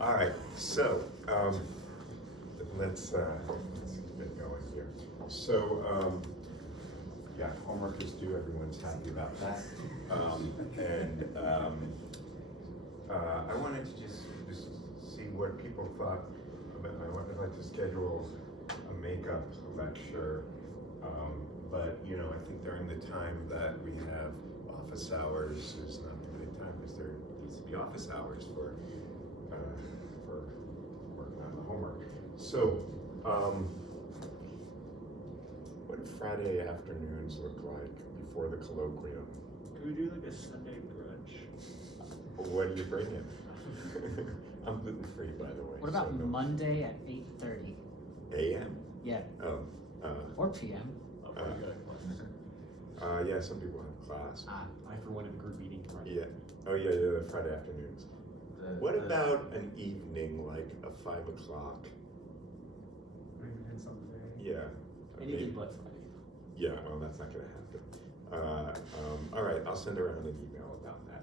All right, so let's get going here. So yeah, homework is due. Everyone's happy about that. I wanted to just see what people thought about. I'd like to schedule a makeup lecture, but you know, I think during the time that we have office hours is not the right time because there needs to be office hours for working on the homework. So, what do Friday afternoons look like before the colloquium? Can we do like a Sunday brunch? What do you bring in? I'm gluten free, by the way. What about so Monday at 8:30? a.m.? Yeah. Oh. Or p.m. Yeah, some people have class. I for one have a group meeting Friday. Yeah. Oh yeah, the Friday afternoons. What about an evening, like a 5 o'clock? Yeah. Anything but Friday. Yeah, well, that's not going to happen. All right, I'll send around an email about that.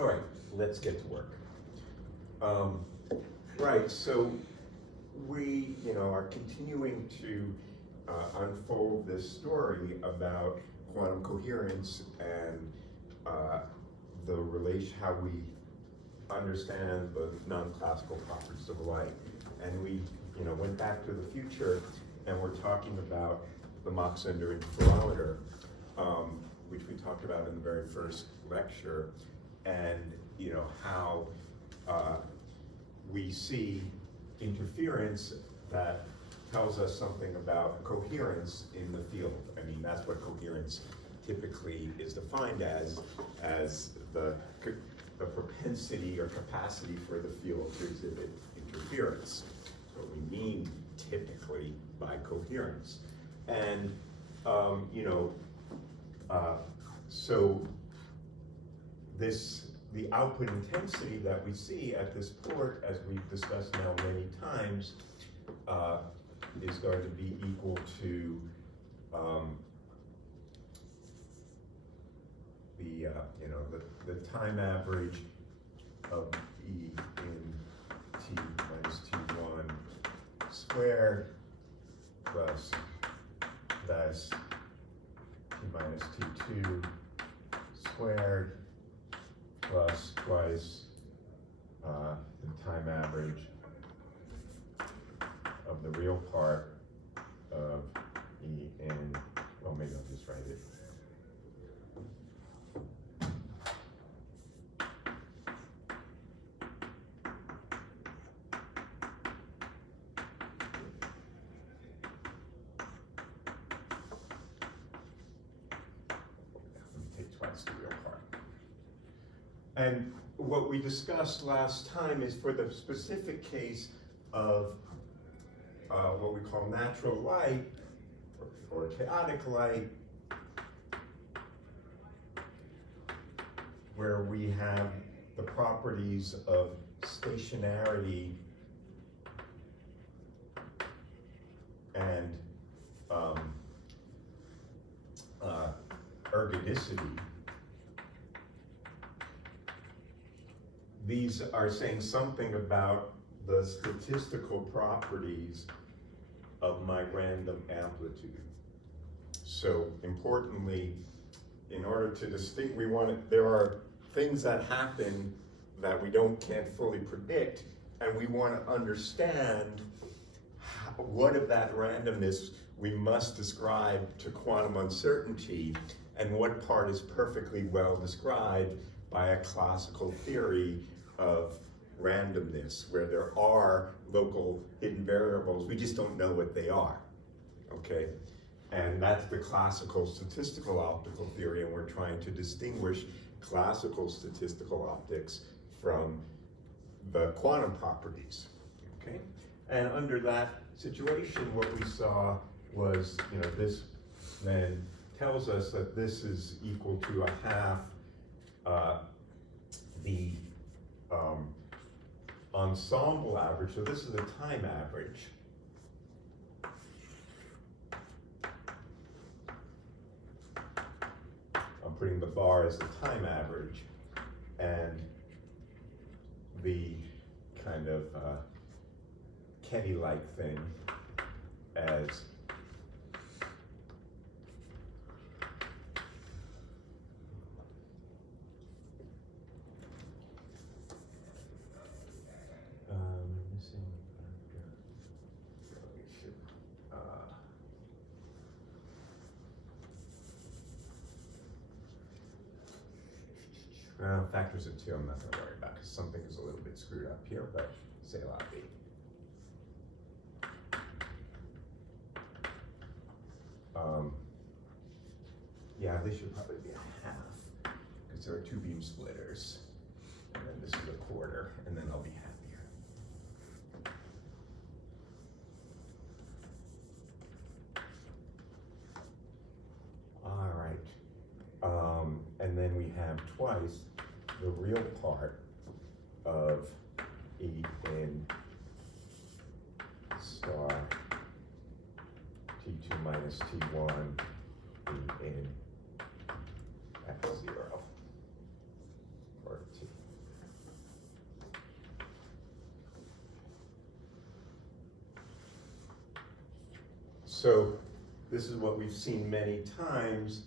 All right, let's get to work. Right, so we, are continuing to unfold this story about quantum coherence and the relation, how we understand the non-classical properties of light. And we, went back to the future, and we're talking about the Mach-Zehnder interferometer, which we talked about in the very first lecture, and how we see interference that tells us something about coherence in the field. I mean, that's what coherence typically is defined as the propensity or capacity for the field to exhibit interference. That's what we mean typically by coherence. And, so the output intensity that we see at this port, as we've discussed now many times, is going to be equal to the time average of E in T minus T1 squared plus T minus T2 squared plus twice the time average of the real part of E in, well, maybe I'll just write it. Take twice the real part. And what we discussed last time is for the specific case of what we call natural light or chaotic light, where we have the properties of stationarity and ergodicity. These are saying something about the statistical properties of my random amplitude. So importantly, in order to distinguish, there are things that happen that we can't fully predict, and we want to understand what of that randomness we must describe to quantum uncertainty, and what part is perfectly well described by a classical theory of randomness, where there are local hidden variables, we just don't know what they are, okay? And that's the classical statistical optical theory, and we're trying to distinguish classical statistical optics from the quantum properties, okay? And under that situation, what we saw was, this then tells us that this is equal to a half the ensemble average. So this is the time average. I'm putting the bar as the time average, and the kind of Ketty-like thing as missing relation. Factors of 2 I'm not going to worry about because something is a little bit screwed up here, but say a lot B. Yeah, this should probably be a half because there are 2 beam splitters. And then this is a quarter, and then I'll be happier. All right. And then we have twice the real part of E in star T2 minus T1 E in F0 or T. So this is what we've seen many times.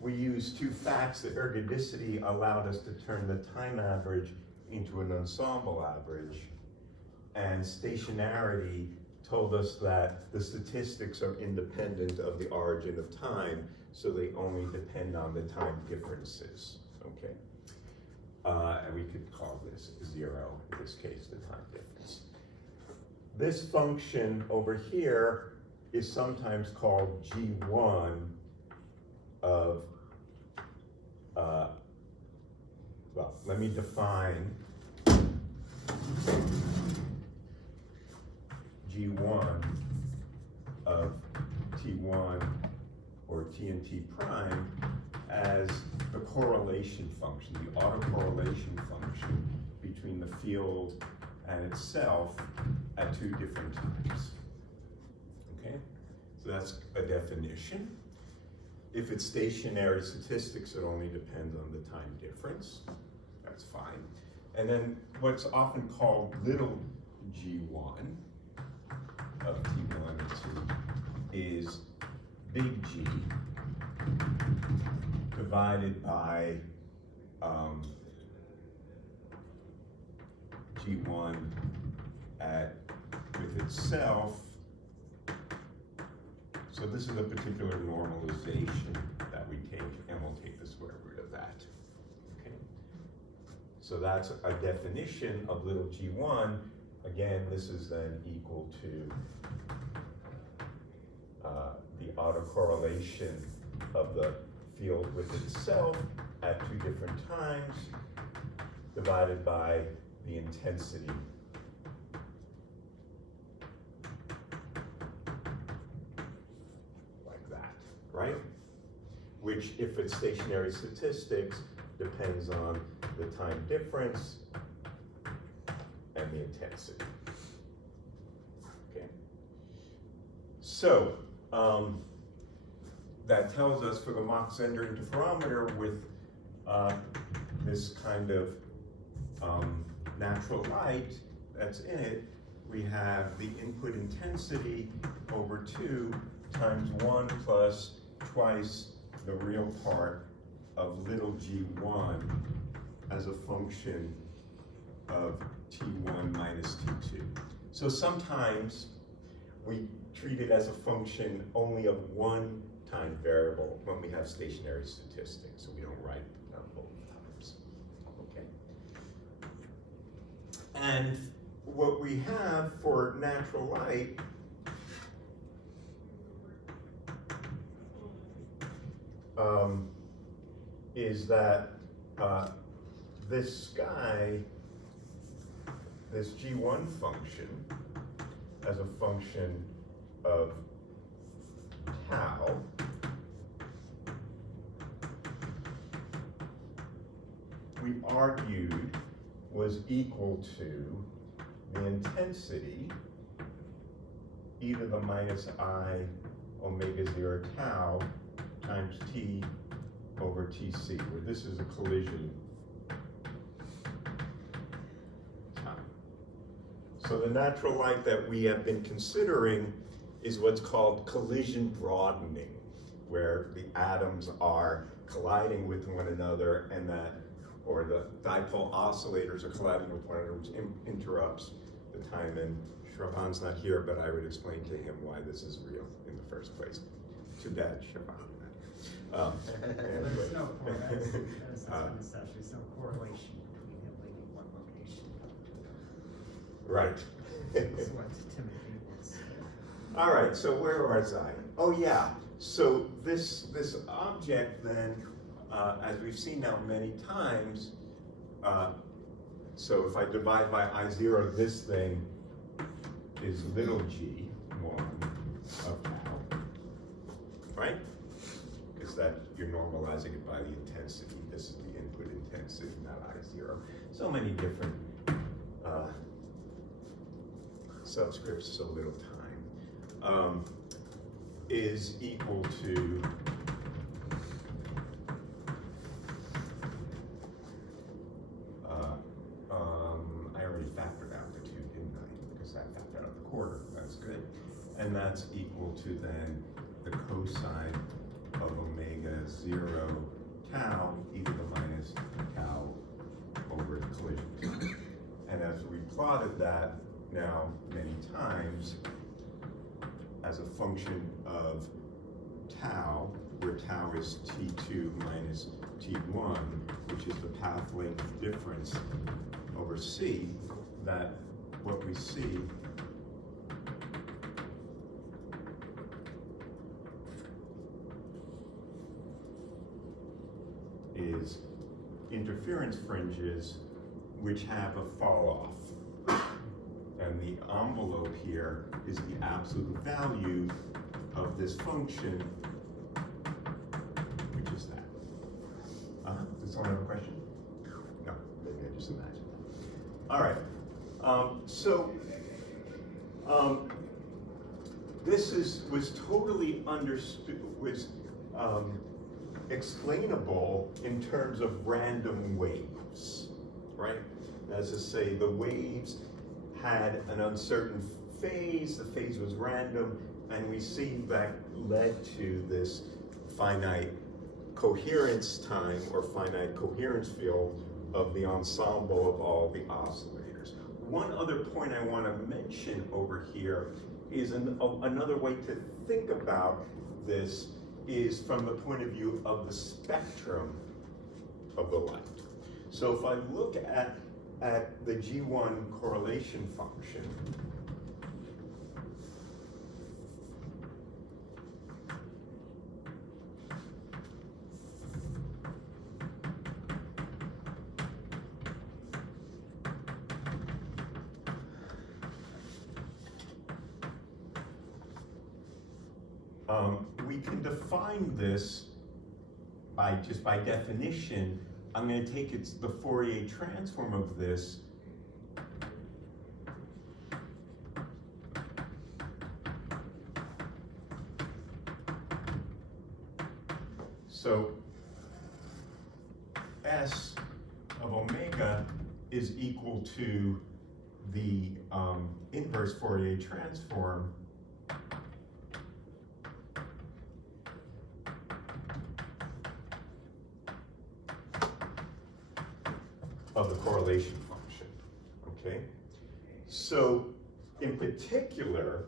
We used 2 facts that ergodicity allowed us to turn the time average into an ensemble average, and stationarity told us that the statistics are independent of the origin of time, so they only depend on the time differences, okay? And we could call this 0, in this case, the time difference. This function over here is sometimes called G1 of, well, let me define G1 of T1 or T and T prime as the correlation function, the autocorrelation function between the field and itself at 2 different times. Okay, so that's a definition. If it's stationary statistics, it only depends on the time difference. That's fine. And then what's often called little g1 of T1 and T is big G divided by G1 with itself. So this is a particular normalization that we take, and we'll take the square root of that. Okay. So that's a definition of little g1. Again, this is then equal to the autocorrelation of the field with itself at 2 different times divided by the intensity. Like that, right? Which, if it's stationary statistics, depends on the time difference and the intensity. Okay. So that tells us for the Mach-Zehnder interferometer with this kind of natural light that's in it, we have the input intensity over 2 times 1 plus twice the real part of little g1 as a function of T1 minus T2. So sometimes we treat it as a function only of 1 time variable when we have stationary statistics, so we don't write it on both times. Okay. And what we have for natural light is that this guy, this G1 function, as a function of tau, we argued was equal to the intensity e to the minus I omega 0 tau times T over Tc, where this is a collision time. So the natural light that we have been considering is what's called collision broadening, where the atoms are colliding with one another and that, or the dipole oscillators are colliding with one another, which interrupts the time. And Shravan's not here, but I would explain to him why this is real in the first place. Too bad, Shravan. There's no correlation. There's no correlation between him leaving one location. Right. That's what Timothy was. All right, so where was I? Oh yeah, so this object then, as we've seen now many times, so if I divide by I0, this thing is little g, 1 of tau, right? Because that, you're normalizing it by the intensity. This is the input intensity, not I0. So many different subscripts, so little time, is equal to I already factored out the 2, didn't I? Because I factored out the quarter, that's good. And that's equal to then the cosine of omega 0 tau e to the minus tau over the collision time. And as we plotted that now many times as a function of tau, where tau is t2 minus t1, which is the path length difference over c, that what we see is interference fringes which have a fall off. And the envelope here is the absolute value of this function, which is that. Does someone have a question? No, maybe I just imagined that. All right, this was totally understood, was explainable in terms of random waves, right? As to say, the waves had an uncertain phase, the phase was random, and we see that led to this finite coherence time or finite coherence field of the ensemble of all the oscillators. One other point I want to mention over here is another way to think about this is from the point of view of the spectrum of the light. So if I look at the G1 correlation function, we can define this by definition. I'm going to take the Fourier transform of this so S of omega is equal to the inverse Fourier transform of the correlation function, okay? So, in particular,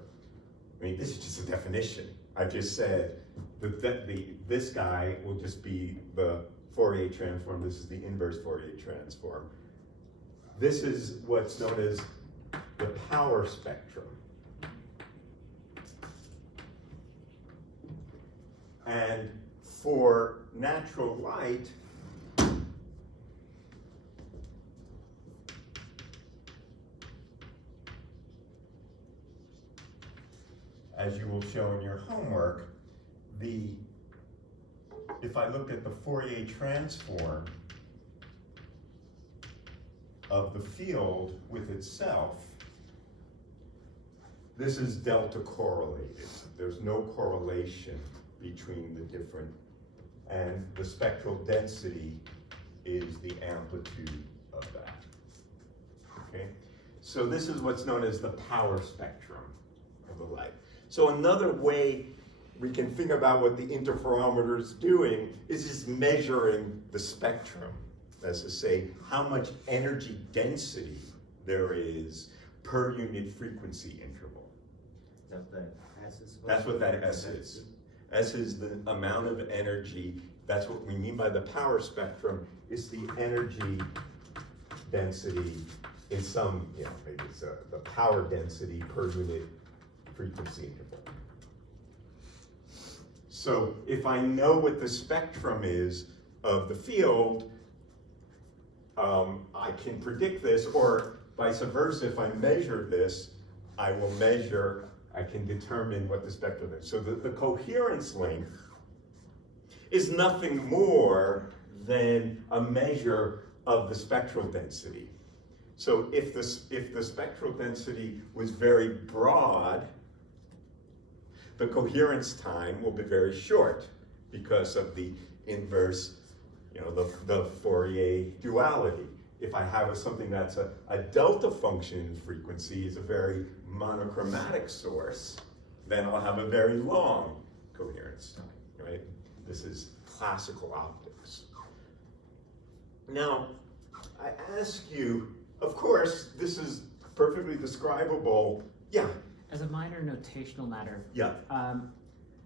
I mean, this is just a definition. I just said that this guy will just be the Fourier transform, this is the inverse Fourier transform. This is what's known as the power spectrum. And for natural light, as you will show in your homework, if I look at the Fourier transform of the field with itself, this is delta correlated. There's no correlation between the different, and the spectral density is the amplitude of that, okay? So this is what's known as the power spectrum of the light. So another way we can think about what the interferometer is doing is just measuring the spectrum. That's to say, how much energy density there is per unit frequency interval. That's the S is. That's what that S is. S is the amount of energy. That's what we mean by the power spectrum, is the energy density in some, maybe it's the power density per unit frequency interval. So if I know what the spectrum is of the field, I can predict this, or vice versa, if I measure this, I can determine what the spectrum is. So the coherence length is nothing more than a measure of the spectral density. So if the spectral density was very broad, the coherence time will be very short because of the inverse, the Fourier duality. If I have something that's a delta function in frequency, is a very monochromatic source, then I'll have a very long coherence time, right? This is classical optics. Now, I ask you, of course, this is perfectly describable. Yeah. As a minor notational matter, Yeah.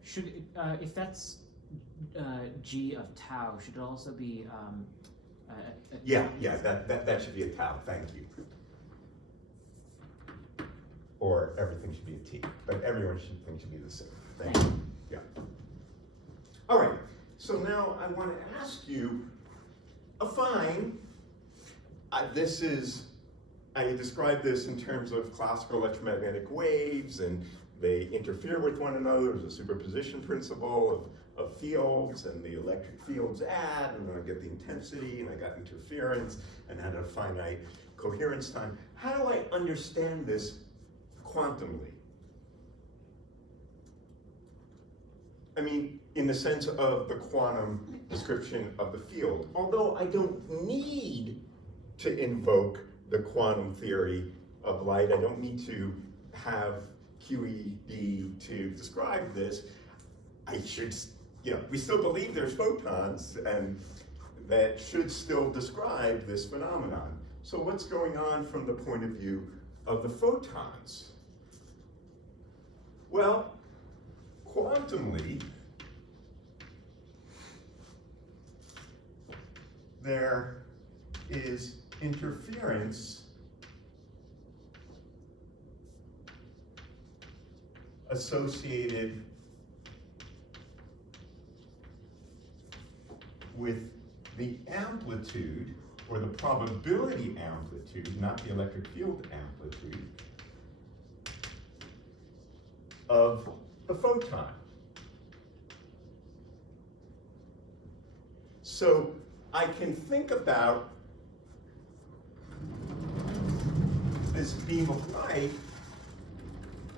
should it, if that's g of tau, should it also be Yeah, that should be a tau, thank you. Or everything should be a t, but everyone should be the same. Thank you. Yeah. All right, so now I want to ask you, fine, I described this in terms of classical electromagnetic waves, and they interfere with one another. There's a superposition principle of fields, and the electric fields add, and then I get the intensity, and I got interference, and had a finite coherence time. How do I understand this quantumly? I mean, in the sense of the quantum description of the field. Although I don't need to invoke the quantum theory of light, I don't need to have QED to describe this. I should, we still believe there's photons, and that should still describe this phenomenon. So what's going on from the point of view of the photons? Well, quantumly, there is interference associated with the amplitude, or the probability amplitude, not the electric field amplitude, of the photon. So I can think about this beam of light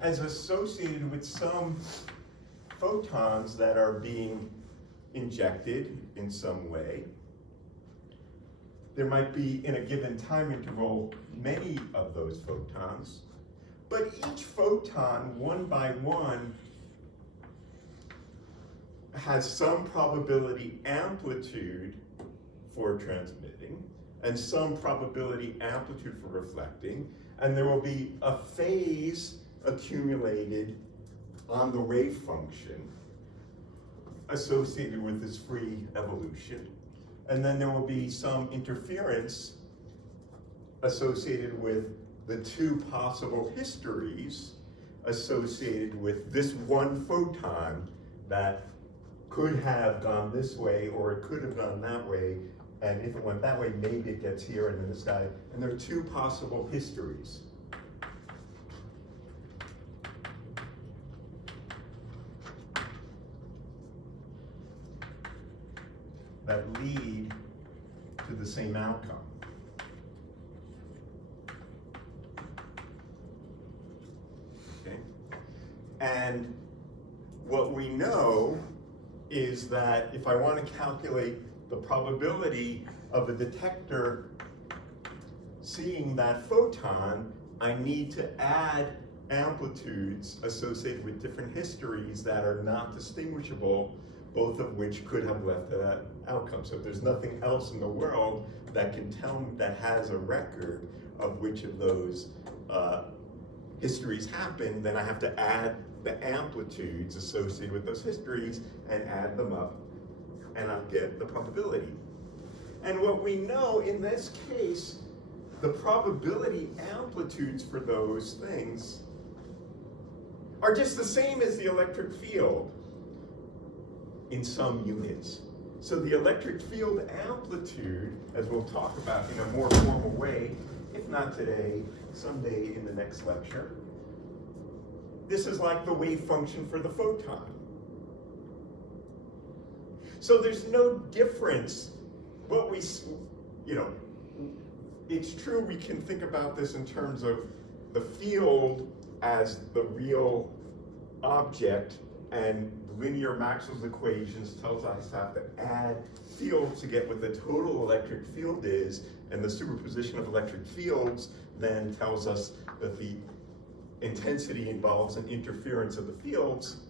as associated with some photons that are being injected in some way. There might be, in a given time interval, many of those photons, but each photon, one by one, has some probability amplitude for transmitting, and some probability amplitude for reflecting, and there will be a phase accumulated on the wave function associated with this free evolution. And then there will be some interference associated with the two possible histories associated with this one photon that could have gone this way, or it could have gone that way, and if it went that way, maybe it gets here and then this guy, and there are two possible histories. That lead to the same outcome. Okay? And what we know is that if I want to calculate the probability of a detector seeing that photon, I need to add amplitudes associated with different histories that are not distinguishable, both of which could have left that outcome. So if there's nothing else in the world that can tell me, that has a record of which of those histories happen, then I have to add the amplitudes associated with those histories and add them up, and I'll get the probability. And what we know in this case, the probability amplitudes for those things are just the same as the electric field in some units. So the electric field amplitude, as we'll talk about in a more formal way, if not today, someday in the next lecture, this is like the wave function for the photon. So there's no difference. What we, it's true we can think about this in terms of the field as the real object, and linear Maxwell's equations tells us I have to add fields to get what the total electric field is, and the superposition of electric fields then tells us that the intensity involves an interference of the fields,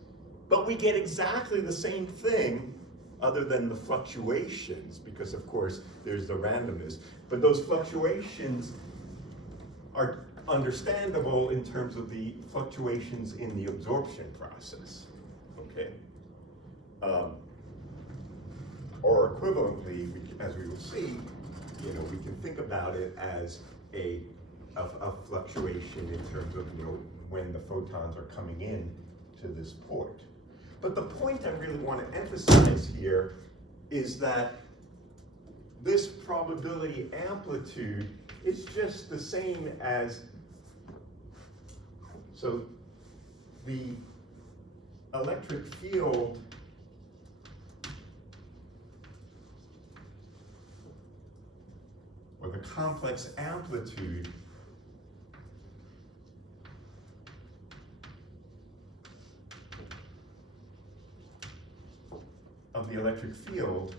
but we get exactly the same thing other than the fluctuations, because of course there's the randomness. But those fluctuations are understandable in terms of the fluctuations in the absorption process, okay? Or equivalently, as we will see, we can think about it as a fluctuation in terms of when the photons are coming in to this port. But the point I really want to emphasize here is that this probability amplitude is just the same as, so the electric field or the complex amplitude of the electric field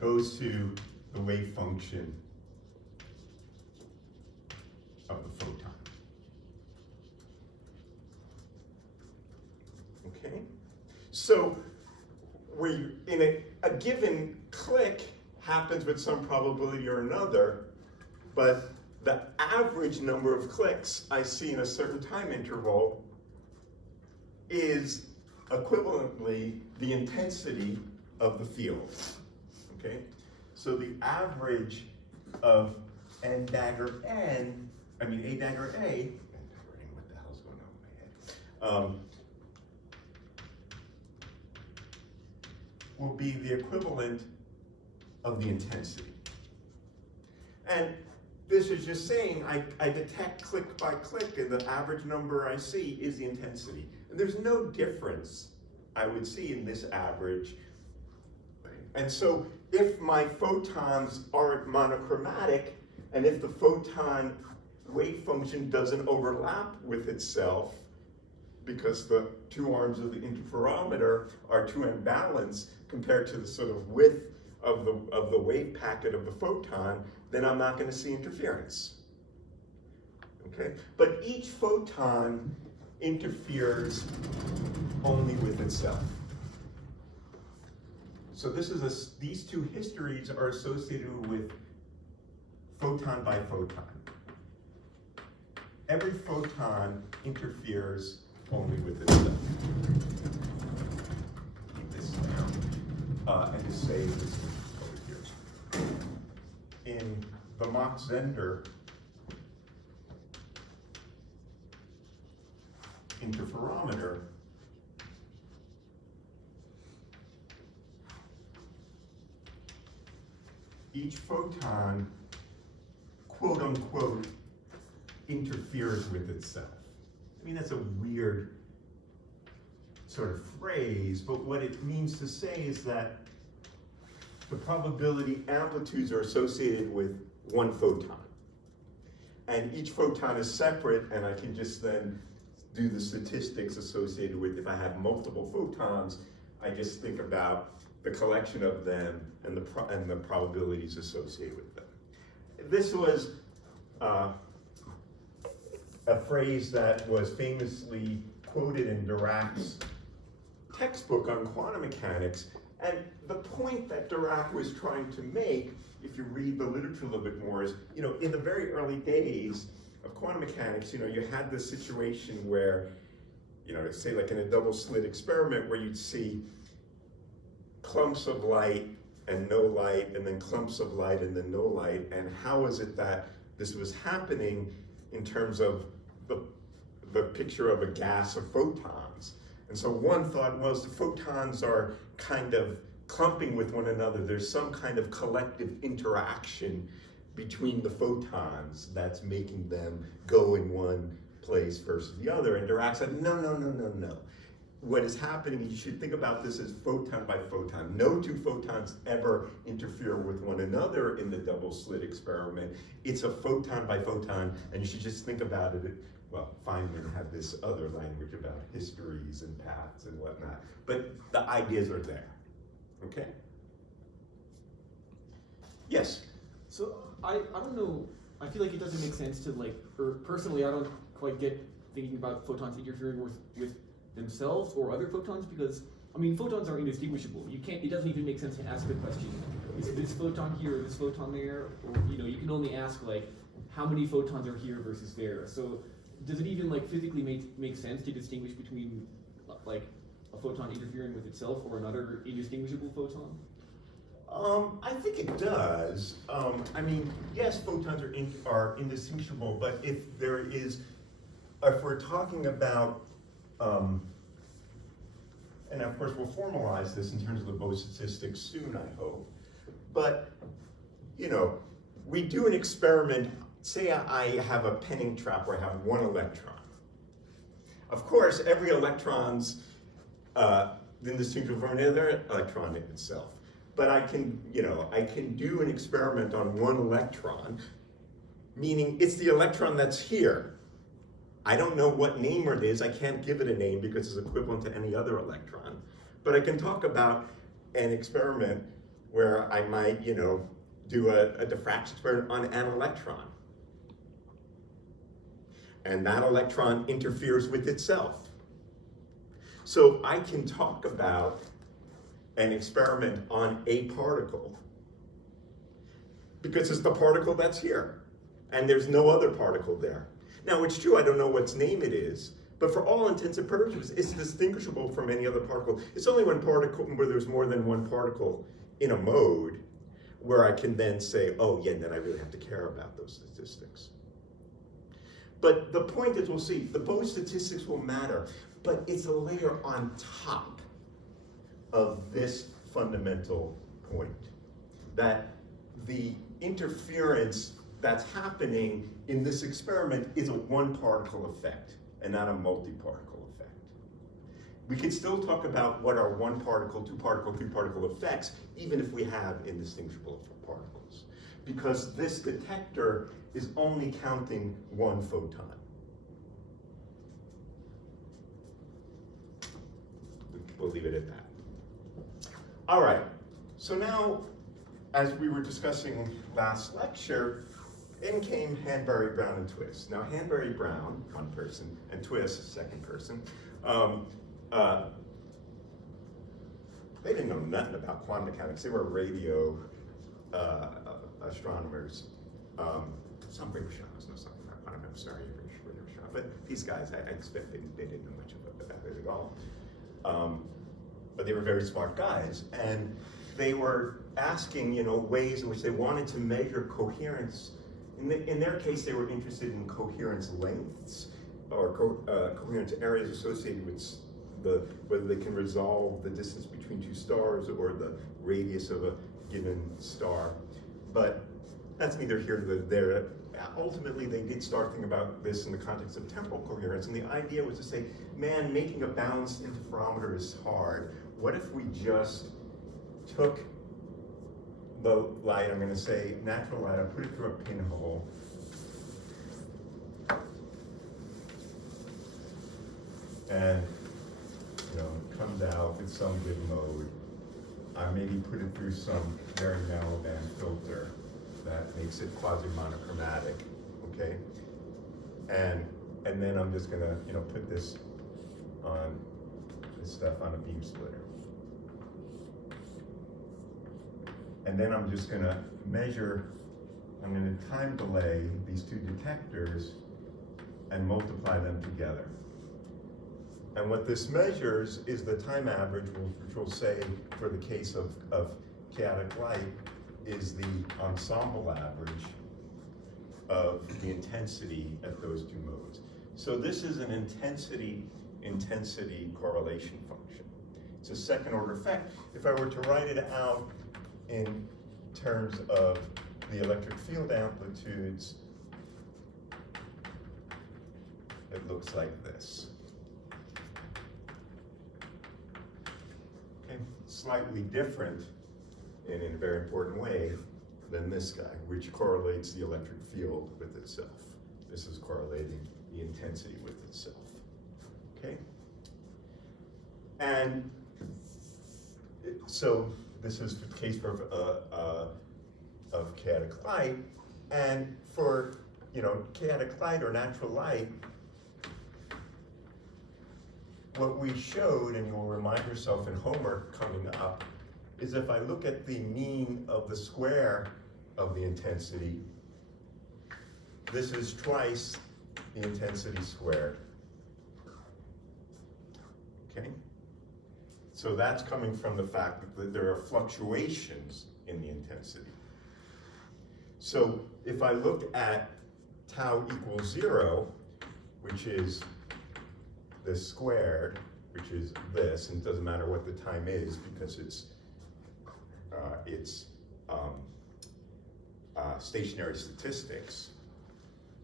goes to the wave function of the photon. Okay? So we, in a given click happens with some probability or another, but the average number of clicks I see in a certain time interval is equivalently the intensity of the field, okay? So the average of n dagger n, A dagger A, what the hell's going on in my head? Will be the equivalent of the intensity. And this is just saying I detect click by click, and the average number I see is the intensity. And there's no difference I would see in this average. And so if my photons aren't monochromatic, and if the photon wave function doesn't overlap with itself, because the two arms of the interferometer are too imbalanced compared to the sort of width of the wave packet of the photon, then I'm not going to see interference. Okay? But each photon interferes only with itself. So these two histories are associated with photon by photon. Every photon interferes only with itself. Keep this down, and just save this over here. In the Mach-Zehnder interferometer, each photon, quote unquote, interferes with itself. That's a weird sort of phrase, but what it means to say is that the probability amplitudes are associated with one photon. And each photon is separate, and I can just then do the statistics associated with, if I have multiple photons, I just think about the collection of them and the probabilities associated with them. This was a phrase that was famously quoted in Dirac's textbook on quantum mechanics. And the point that Dirac was trying to make, if you read the literature a little bit more, is, in the very early days of quantum mechanics, you had this situation where, say like in a double slit experiment where you'd see clumps of light and no light, and then clumps of light and then no light, and how is it that this was happening in terms of the picture of a gas of photons? And so one thought was the photons are kind of clumping with one another. There's some kind of collective interaction between the photons that's making them go in one place versus the other. And Dirac said, no. What is happening, you should think about this as photon by photon. No two photons ever interfere with one another in the double slit experiment. It's a photon by photon, and you should just think about it. Well, Feynman had this other language about histories and paths and whatnot, but the ideas are there, okay? Yes? So I don't know, I feel like it doesn't make sense to or personally I don't quite get thinking about photons interfering with themselves or other photons, because photons are indistinguishable. It doesn't even make sense to ask the question, is this photon here or this photon there? Or you can only ask how many photons are here versus there. So does it even physically make sense to distinguish between a photon interfering with itself or another indistinguishable photon? I think it does. Yes, photons are indistinguishable, but if we're talking about, and of course we'll formalize this in terms of the Bose statistics soon, I hope. But, we do an experiment, say I have a penning trap where I have one electron. Of course, every electron's indistinguishable from another electron in itself. But I can do an experiment on one electron, meaning it's the electron that's here. I don't know what name it is. I can't give it a name because it's equivalent to any other electron. But I can talk about an experiment where I might, do a diffraction experiment on an electron. And that electron interferes with itself. So I can talk about an experiment on a particle because it's the particle that's here and there's no other particle there. Now it's true, I don't know what name it is, but for all intents and purposes, it's distinguishable from any other particle. It's only one particle where there's more than one particle in a mode where I can then say, oh yeah, then I really have to care about those statistics. But the point is, we'll see, the Bose statistics will matter, but it's a layer on top of this fundamental point, that the interference that's happening in this experiment is a one particle effect and not a multi-particle effect. We could still talk about what are one particle, two particle, three particle effects, even if we have indistinguishable particles, because this detector is only counting one photon. We'll leave it at that. All right, so now, as we were discussing last lecture, in came Hanbury, Brown, and Twist. Now, Hanbury, Brown, one person, and Twist, second person, they didn't know nothing about quantum mechanics. They were radio astronomers. Some British astronomers know something about quantum. I'm sorry, British astronomers. But these guys, I expect they didn't know much about it at all. But they were very smart guys, and they were asking, ways in which they wanted to measure coherence. In their case, they were interested in coherence lengths or coherence areas associated with whether they can resolve the distance between two stars or the radius of a given star. But that's neither here nor there. Ultimately, they did start thinking about this in the context of temporal coherence, and the idea was to say, man, making a balanced interferometer is hard. What if we just took the light, I'm going to say natural light, I'll put it through a pinhole, and it comes out with some good mode. I maybe put it through some very narrow band filter that makes it quasi-monochromatic, okay? And and then I'm just gonna, put this stuff on a beam splitter. And then I'm just gonna measure, I'm gonna time delay these two detectors and multiply them together. And what this measures is the time average, which we'll say for the case of chaotic light, is the ensemble average of the intensity at those two modes. So this is an intensity correlation function. It's a second order effect. If I were to write it out in terms of the electric field amplitudes, it looks like this. Okay, slightly different and in a very important way than this guy, which correlates the electric field with itself. This is correlating the intensity with itself. Okay? And so this is the case for of chaotic light, and for chaotic light or natural light, what we showed, and you'll remind yourself in homework coming up, is if I look at the mean of the square of the intensity, this is twice the intensity squared. Okay? So that's coming from the fact that there are fluctuations in the intensity. So if I look at tau equals 0, which is this squared, which is this, and it doesn't matter what the time is because it's stationary statistics,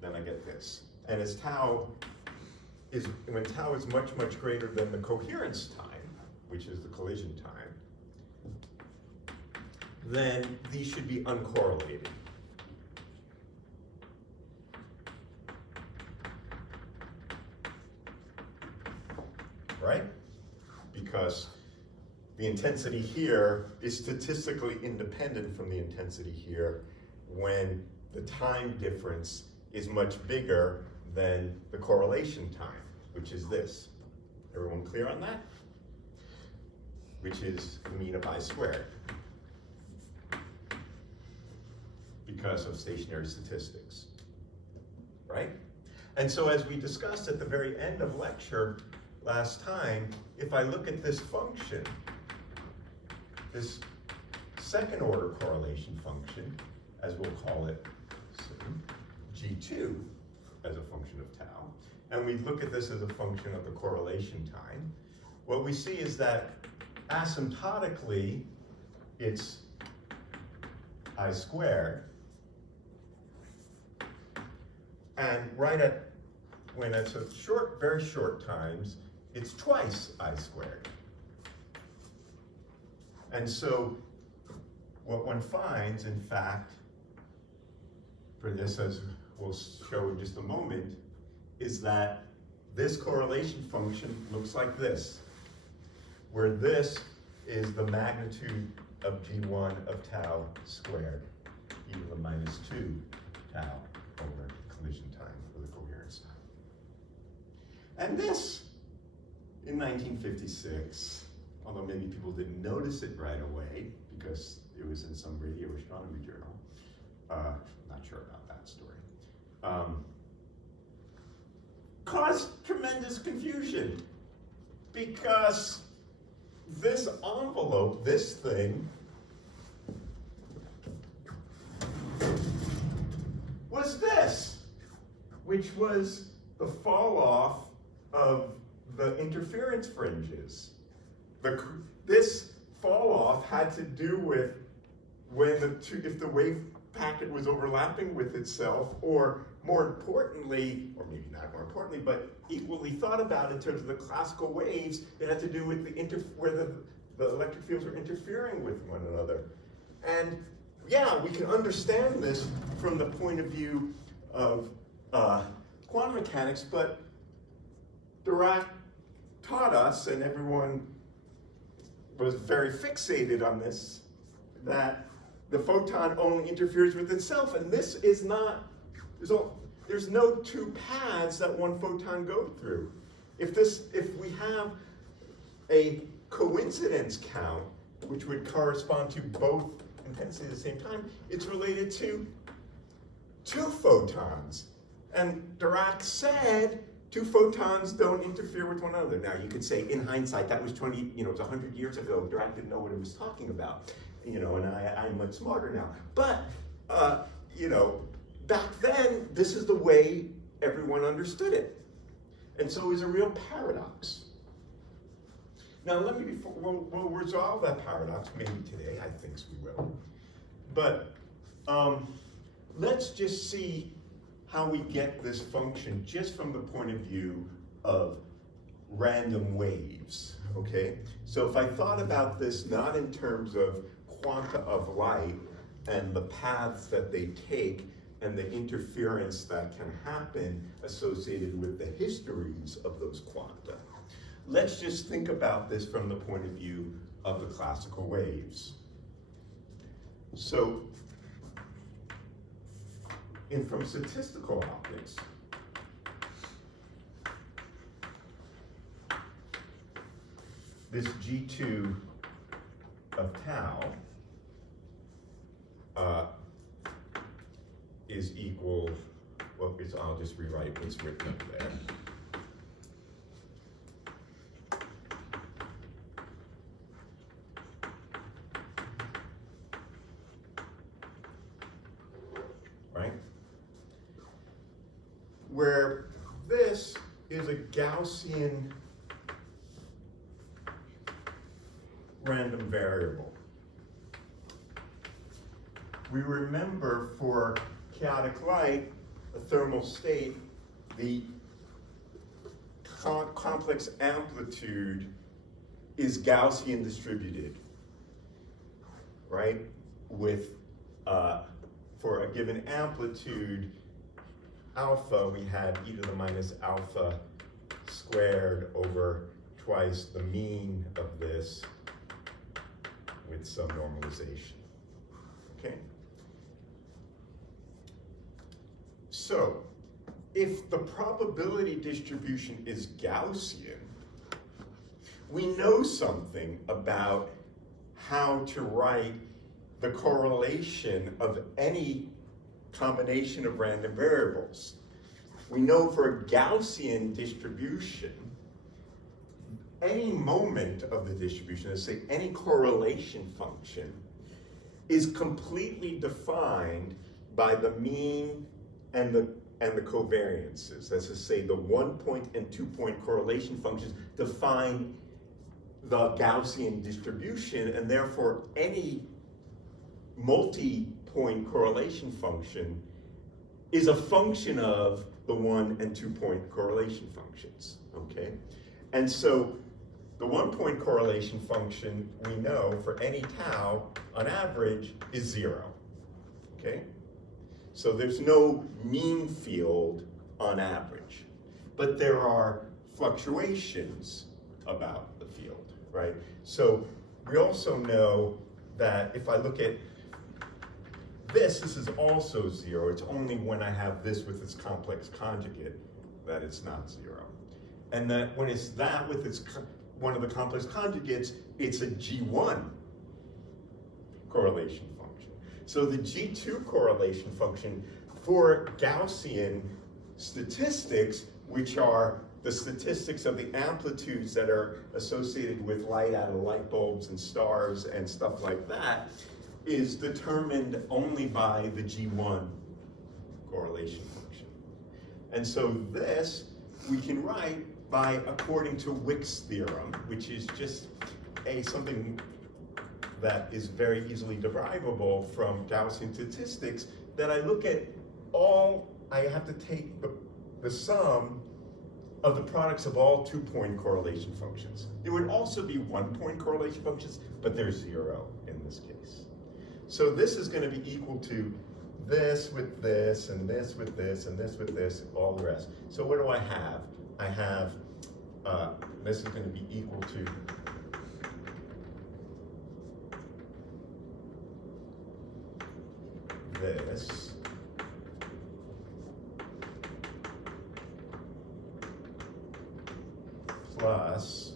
then I get this. And as when tau is much, much greater than the coherence time, which is the collision time, then these should be uncorrelated. Right? Because the intensity here is statistically independent from the intensity here when the time difference is much bigger than the correlation time, which is this. Everyone clear on that? Which is the mean of I squared, because of stationary statistics, right? And so as we discussed at the very end of lecture last time, if I look at this function, this second order correlation function, as we'll call it soon, G2 as a function of tau, and we look at this as a function of the correlation time, what we see is that asymptotically, it's I squared, and when it's a very short times, it's twice I squared. And so what one finds, in fact, for this, as we'll show in just a moment, is that this correlation function looks like this, where this is the magnitude of G1 of tau squared, e to the minus 2 tau over collision time, or the coherence time. And this, in 1956, although maybe people didn't notice it right away because it was in some radio astronomy journal, not sure about that story, caused tremendous confusion because this envelope, this thing, was this, which was the fall off of the interference fringes. This fall off had to do with when if the wave packet was overlapping with itself, or more importantly, or maybe not more importantly, but equally thought about in terms of the classical waves, it had to do with where the electric fields were interfering with one another. And yeah, we can understand this from the point of view of quantum mechanics, but Dirac taught us, and everyone was very fixated on this, that the photon only interferes with itself, and this is not, there's no two paths that one photon go through. If we have a coincidence count, which would correspond to both intensity at the same time, it's related to two photons. And Dirac said two photons don't interfere with one another. Now you could say in hindsight, that was it was 100 years ago. Dirac didn't know what he was talking about, and I'm much smarter now. But, back then, this is the way everyone understood it. And so it was a real paradox. Now we'll resolve that paradox maybe today, I think we will. But let's just see how we get this function just from the point of view of random waves, okay? So if I thought about this not in terms of quanta of light and the paths that they take and the interference that can happen associated with the histories of those quanta, let's just think about this from the point of view of the classical waves. So, from statistical optics, this G2 of tau is equal, I'll just rewrite what's written up there. Right? Where this is a Gaussian random variable. We remember for chaotic light, a thermal state, the complex amplitude is Gaussian distributed, right? With, for a given amplitude, alpha, we had e to the minus alpha squared over twice the mean of this with some normalization, okay? So, if the probability distribution is Gaussian, we know something about how to write the correlation of any combination of random variables. We know for a Gaussian distribution, any moment of the distribution, let's say any correlation function, is completely defined by the mean and the covariances. That's to say the 1-point and 2-point correlation functions define the Gaussian distribution, and therefore any multi-point correlation function is a function of the 1- and 2-point correlation functions, okay? And so the 1-point correlation function, we know for any tau, on average, is 0, okay? So there's no mean field on average, but there are fluctuations about the field, right? So we also know that if I look at this is also 0. It's only when I have this with its complex conjugate that it's not 0. And that when it's that with its one of the complex conjugates, it's a G1 correlation function. So the G2 correlation function for Gaussian statistics, which are the statistics of the amplitudes that are associated with light out of light bulbs and stars and stuff like that, is determined only by the G1 correlation function. And so this we can write by according to Wick's theorem, which is just something that is very easily derivable from Gaussian statistics, that I look at I have to take the sum of the products of all 2-point correlation functions. There would also be 1-point correlation functions, but they're 0 in this case. So this is going to be equal to this with this, and this with this, and this with this, all the rest. So what do I have? I have, this is going to be equal to this plus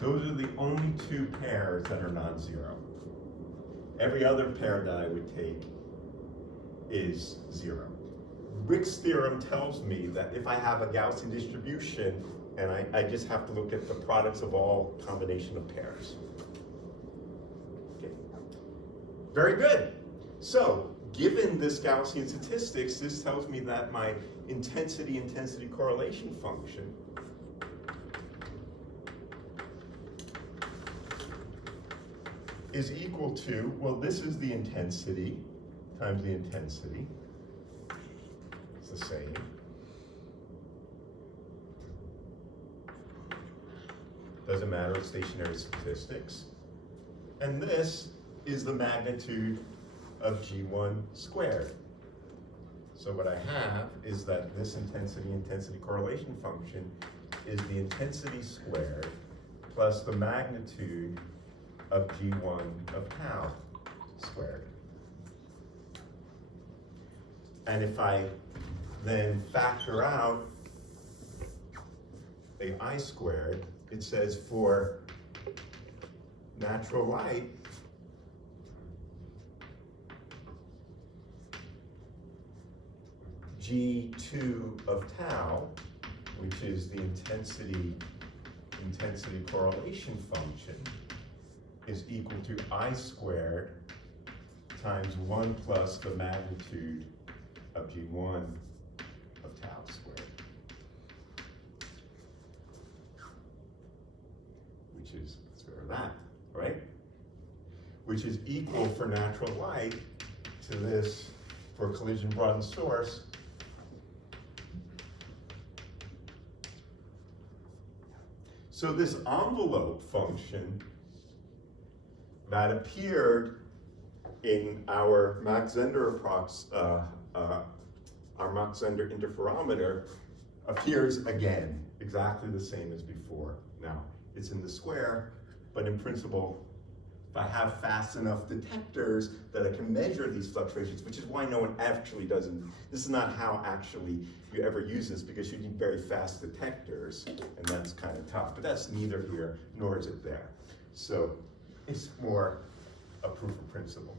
those are the only two pairs that are non-zero. Every other pair that I would take is zero. Wick's theorem tells me that if I have a Gaussian distribution, and I just have to look at the products of all combination of pairs. Okay. Very good. So, given this Gaussian statistics, this tells me that my intensity correlation function is equal to, well, this is the intensity times the intensity. It's the same. Doesn't matter, it's stationary statistics. And this is the magnitude of G1 squared. So what I have is that this intensity correlation function is the intensity squared plus the magnitude of G1 of tau squared. And if I then factor out a I squared, it says for natural light, G2 of tau, which is the intensity correlation function, is equal to I squared times 1 plus the magnitude of G1 of tau squared, which is square of that, right? Which is equal for natural light to this for collision broadened source so this envelope function that appeared in our Mach-Zehnder our Mach-Zehnder interferometer appears again, exactly the same as before. Now, it's in the square, but in principle, if I have fast enough detectors that I can measure these fluctuations, which is why no one actually doesn't, this is not how actually you ever use this, because you need very fast detectors, and that's kind of tough, but that's neither here nor is it there. So it's more a proof of principle.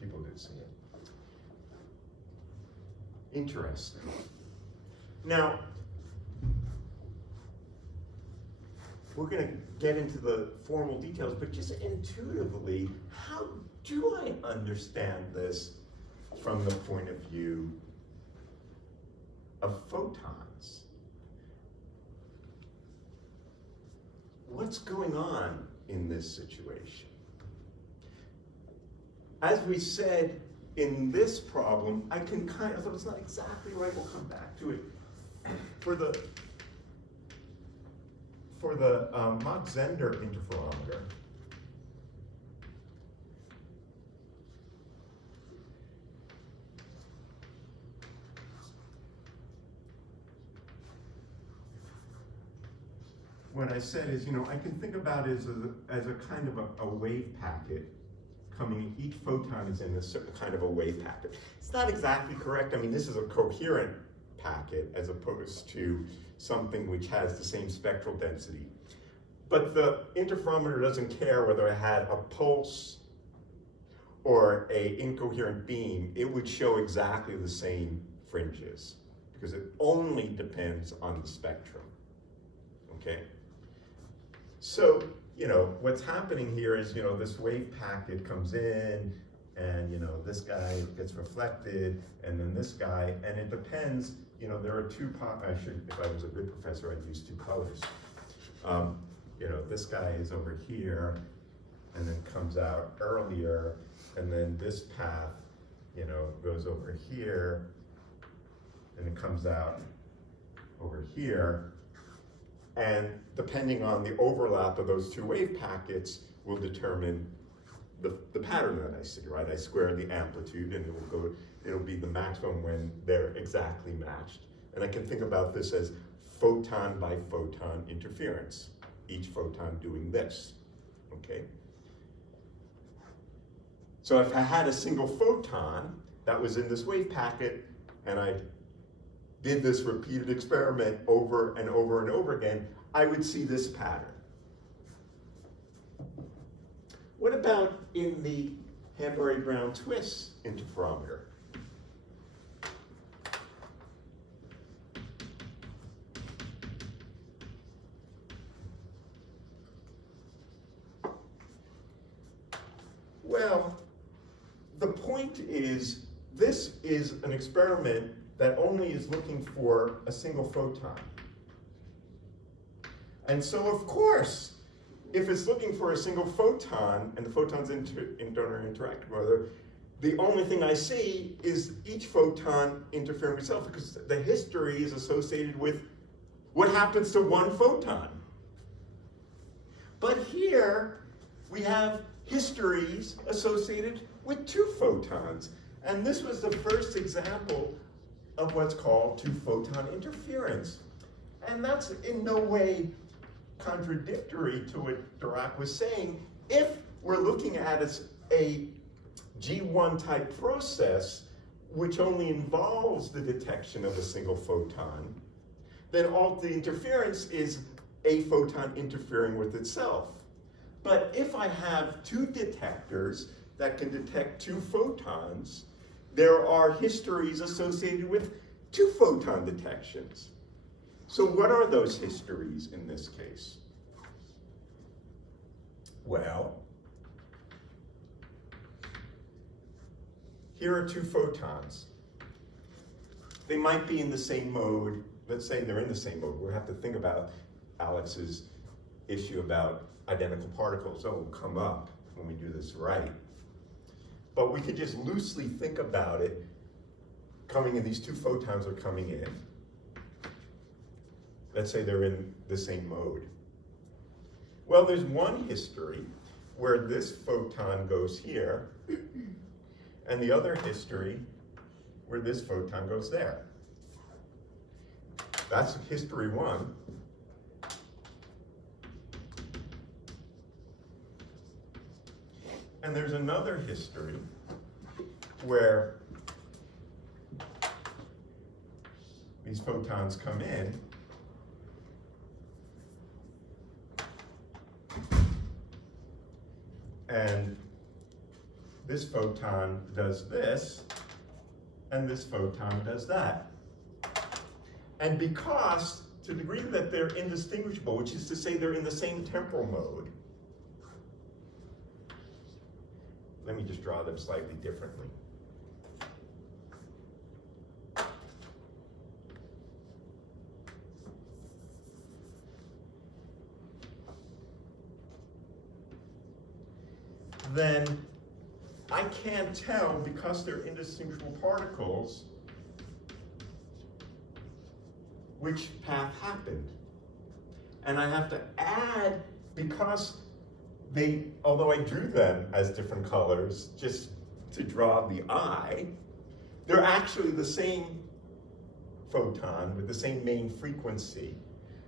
People did see it. Interesting. Now, we're going to get into the formal details, but just intuitively, how do I understand this from the point of view of photons? What's going on in this situation? As we said in this problem, I can kind of, though it's not exactly right, we'll come back to it. For the Mach-Zehnder interferometer, what I said is, I can think about it as a kind of a wave packet coming, each photon is in a certain kind of a wave packet. It's not exactly correct. I mean, this is a coherent packet as opposed to something which has the same spectral density. But the interferometer doesn't care whether I had a pulse or a incoherent beam. It would show exactly the same fringes because it only depends on the spectrum, okay? So, what's happening here is, this wave packet comes in and, this guy gets reflected and then this guy, and it depends, there are two, if I was a good professor, I'd use two colors. This guy is over here and then comes out earlier, and then this path, goes over here and it comes out over here. And depending on the overlap of those two wave packets will determine the pattern that I see, right? I square the amplitude and it'll be the maximum when they're exactly matched. And I can think about this as photon by photon interference, each photon doing this, okay? So if I had a single photon that was in this wave packet, and I did this repeated experiment over and over and over again, I would see this pattern. What about in the Hamburg-Brown twist interferometer? Well, the point is, this is an experiment that only is looking for a single photon. And so, of course, if it's looking for a single photon and the photons don't interact with other, the only thing I see is each photon interfering with itself, because the history is associated with what happens to one photon. But here we have histories associated with two photons. And this was the first example of what's called two-photon interference. And that's in no way contradictory to what Dirac was saying. If we're looking at a G1 type process, which only involves the detection of a single photon, then all the interference is a photon interfering with itself. But if I have two detectors that can detect two photons, there are histories associated with two photon detections. So what are those histories in this case? Well, here are two photons. They might be in the same mode. Let's say they're in the same mode. We'll have to think about Alex's issue about identical particles. That will come up when we do this right. But we could just loosely think about it. Coming in, these two photons are coming in. Let's say they're in the same mode. Well, there's one history where this photon goes here, and the other history where this photon goes there. That's history one. And there's another history where these photons come in, and this photon does this, and this photon does that. And because, to the degree that they're indistinguishable, which is to say they're in the same temporal mode, let me just draw them slightly differently. Then I can't tell, because they're indistinguishable particles, which path happened. And I have to add, because they, although I drew them as different colors just to draw the eye, they're actually the same photon with the same main frequency.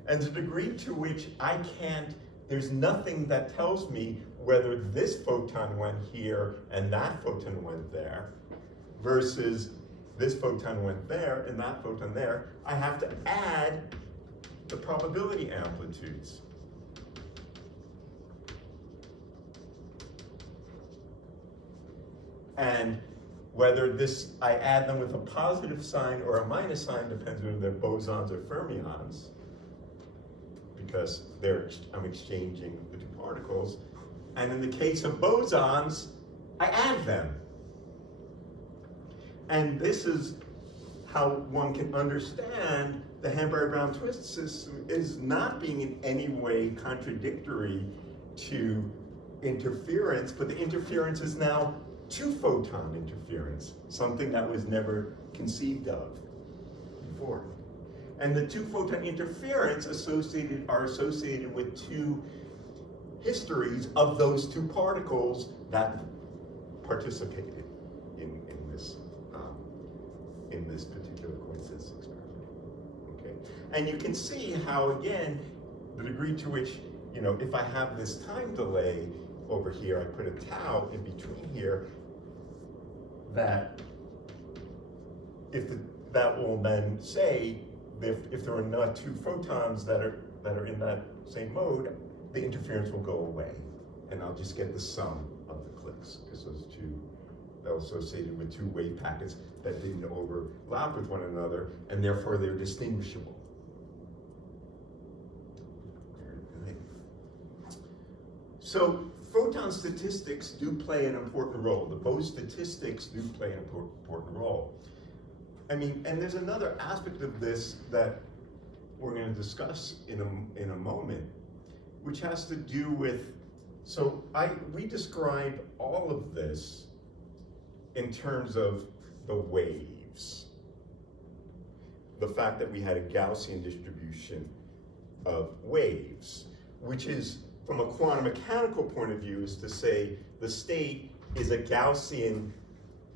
And to the degree to which I can't, there's nothing that tells me whether this photon went here and that photon went there, versus this photon went there and that photon there, I have to add the probability amplitudes. And whether this, I add them with a positive sign or a minus sign depends whether they're bosons or fermions, because I'm exchanging the two particles. And in the case of bosons, I add them. And this is how one can understand the Hamburg-Brown twist system is not being in any way contradictory to interference, but the interference is now two-photon interference, something that was never conceived of before. And the two-photon interference are associated with two histories of those two particles that participated in this particular coincidence experiment. Okay, and you can see how, again, the degree to which you know, if I have this time delay over here, I put a tau in between here, that that will then say if there are not two photons that are in that same mode, the interference will go away, and I'll just get the sum of the clicks, because those two are associated with two wave packets that didn't overlap with one another, and therefore they're distinguishable. Very good. So photon statistics do play an important role. The Bose statistics do play an important role. I mean, and there's another aspect of this that we're going to discuss in a moment, which has to do with, so we describe all of this in terms of the waves. The fact that we had a Gaussian distribution of waves, which is, from a quantum mechanical point of view, is to say the state is a Gaussian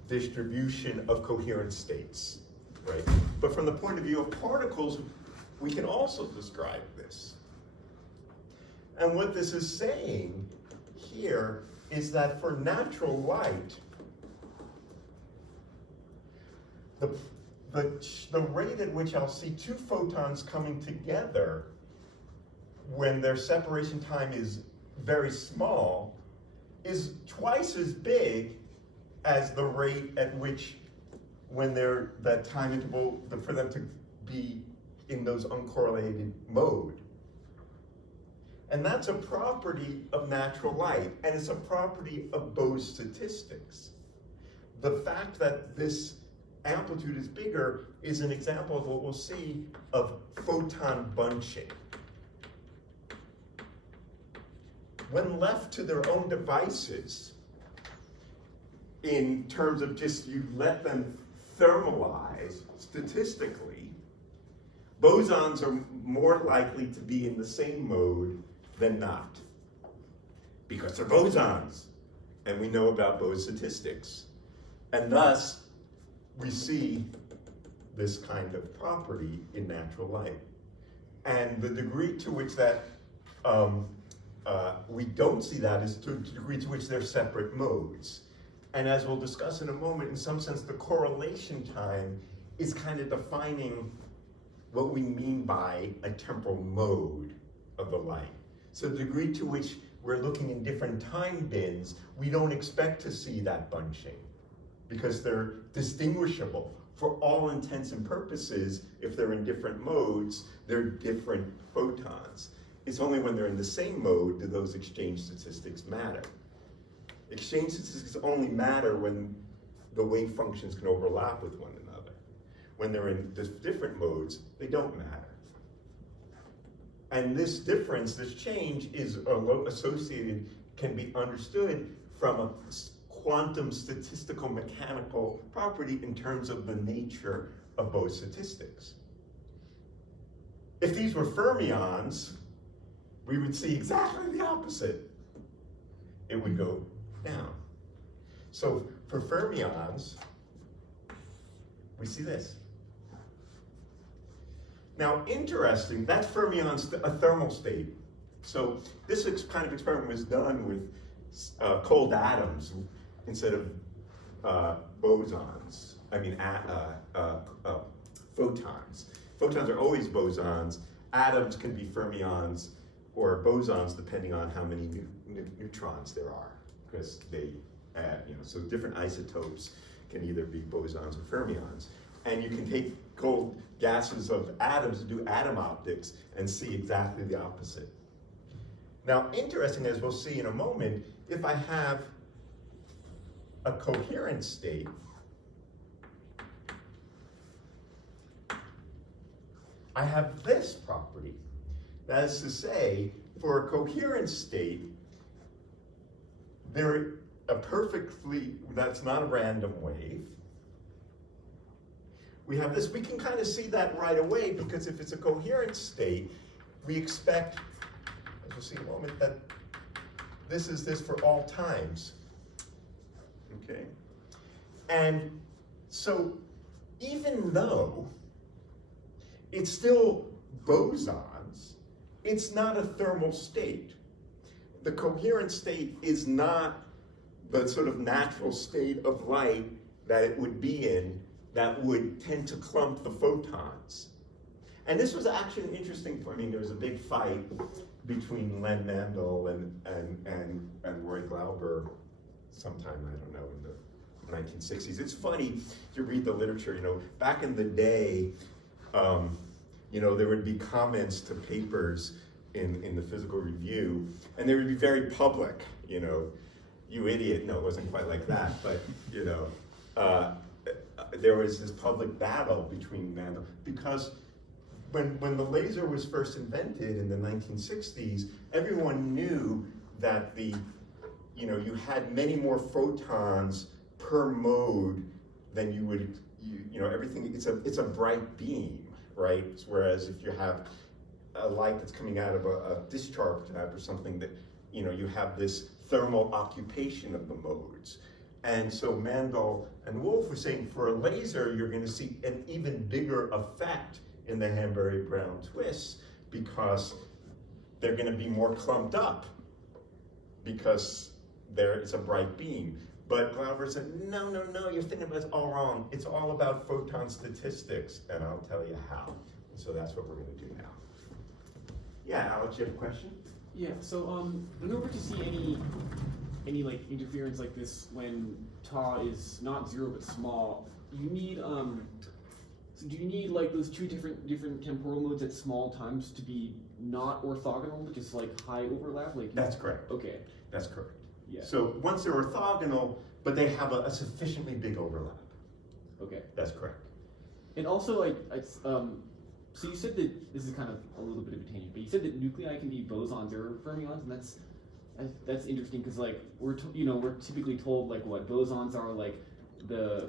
distribution of coherent states, right? But from the point of view of particles, we can also describe this. And what this is saying here is that for natural light, the rate at which I'll see two photons coming together when their separation time is very small is twice as big as the rate at which, when that time interval for them to be in those uncorrelated mode. And that's a property of natural light, and it's a property of Bose statistics. The fact that this amplitude is bigger is an example of what we'll see of photon bunching. When left to their own devices, in terms of just you let them thermalize statistically, bosons are more likely to be in the same mode than not, because they're bosons, and we know about Bose statistics. And thus, we see this kind of property in natural light. And the degree to which that we don't see that is to the degree to which they're separate modes. And as we'll discuss in a moment, in some sense, the correlation time is kind of defining what we mean by a temporal mode of the light. So the degree to which we're looking in different time bins, we don't expect to see that bunching, because they're distinguishable. For all intents and purposes, if they're in different modes, they're different photons. It's only when they're in the same mode do those exchange statistics matter. Exchange statistics only matter when the wave functions can overlap with one another. When they're in different modes, they don't matter. And this difference, this change, is associated, can be understood from a quantum statistical mechanical property in terms of the nature of Bose statistics. If these were fermions, we would see exactly the opposite. It would go down. So for fermions, we see this. Now, interesting, that fermion's a thermal state. So this kind of experiment was done with cold atoms instead of bosons. I mean, photons. Photons are always bosons. Atoms can be fermions or bosons depending on how many neutrons there are, because they, so different isotopes can either be bosons or fermions. And you can take cold gases of atoms and do atom optics and see exactly the opposite. Now, interesting, as we'll see in a moment, if I have a coherent state, I have this property. That is to say, for a coherent state, that's not a random wave. We have this, we can kind of see that right away, because if it's a coherent state, we expect, as we'll see in a moment, that this is this for all times, okay? And so even though it's still bosons, it's not a thermal state. The coherent state is not the sort of natural state of light that it would be in that would tend to clump the photons. And this was actually an interesting, I mean, there was a big fight between Len Mandel and Roy Glauber sometime, I don't know, in the 1960s. It's funny to read the literature, you know, back in the day, you know, there would be comments to papers in the physical review, and they would be very public, you know, you idiot. No, it wasn't quite like that, but, you know, there was this public battle between Mandel, because when the laser was first invented in the 1960s, everyone knew that you know, you had many more photons per mode than you would, you know, everything, it's a bright beam, right? Whereas if you have a light that's coming out of a discharge tap or something, that, you know, you have this thermal occupation of the modes. And so Mandel and Wolf were saying, for a laser, you're going to see an even bigger effect in the Hanbury-Brown twists, because they're going to be more clumped up, because it's a bright beam. But Glauber said, no, you're thinking about it all wrong. It's all about photon statistics, and I'll tell you how. And so that's what we're going to do now. Yeah, Alex, you have a question? Yeah, so in order to see any like interference like this when tau is not 0 but small, you need so do you need like those two different temporal modes at small times to be not orthogonal but just like high overlap? Like That's correct. Okay. That's correct. Yeah. So once they're orthogonal, but they have a sufficiently big overlap. Okay. That's correct. And also so you said that this is kind of a little bit of a tangent, but you said that nuclei can be bosons or fermions, and that's interesting because like we're typically told like what bosons are, like the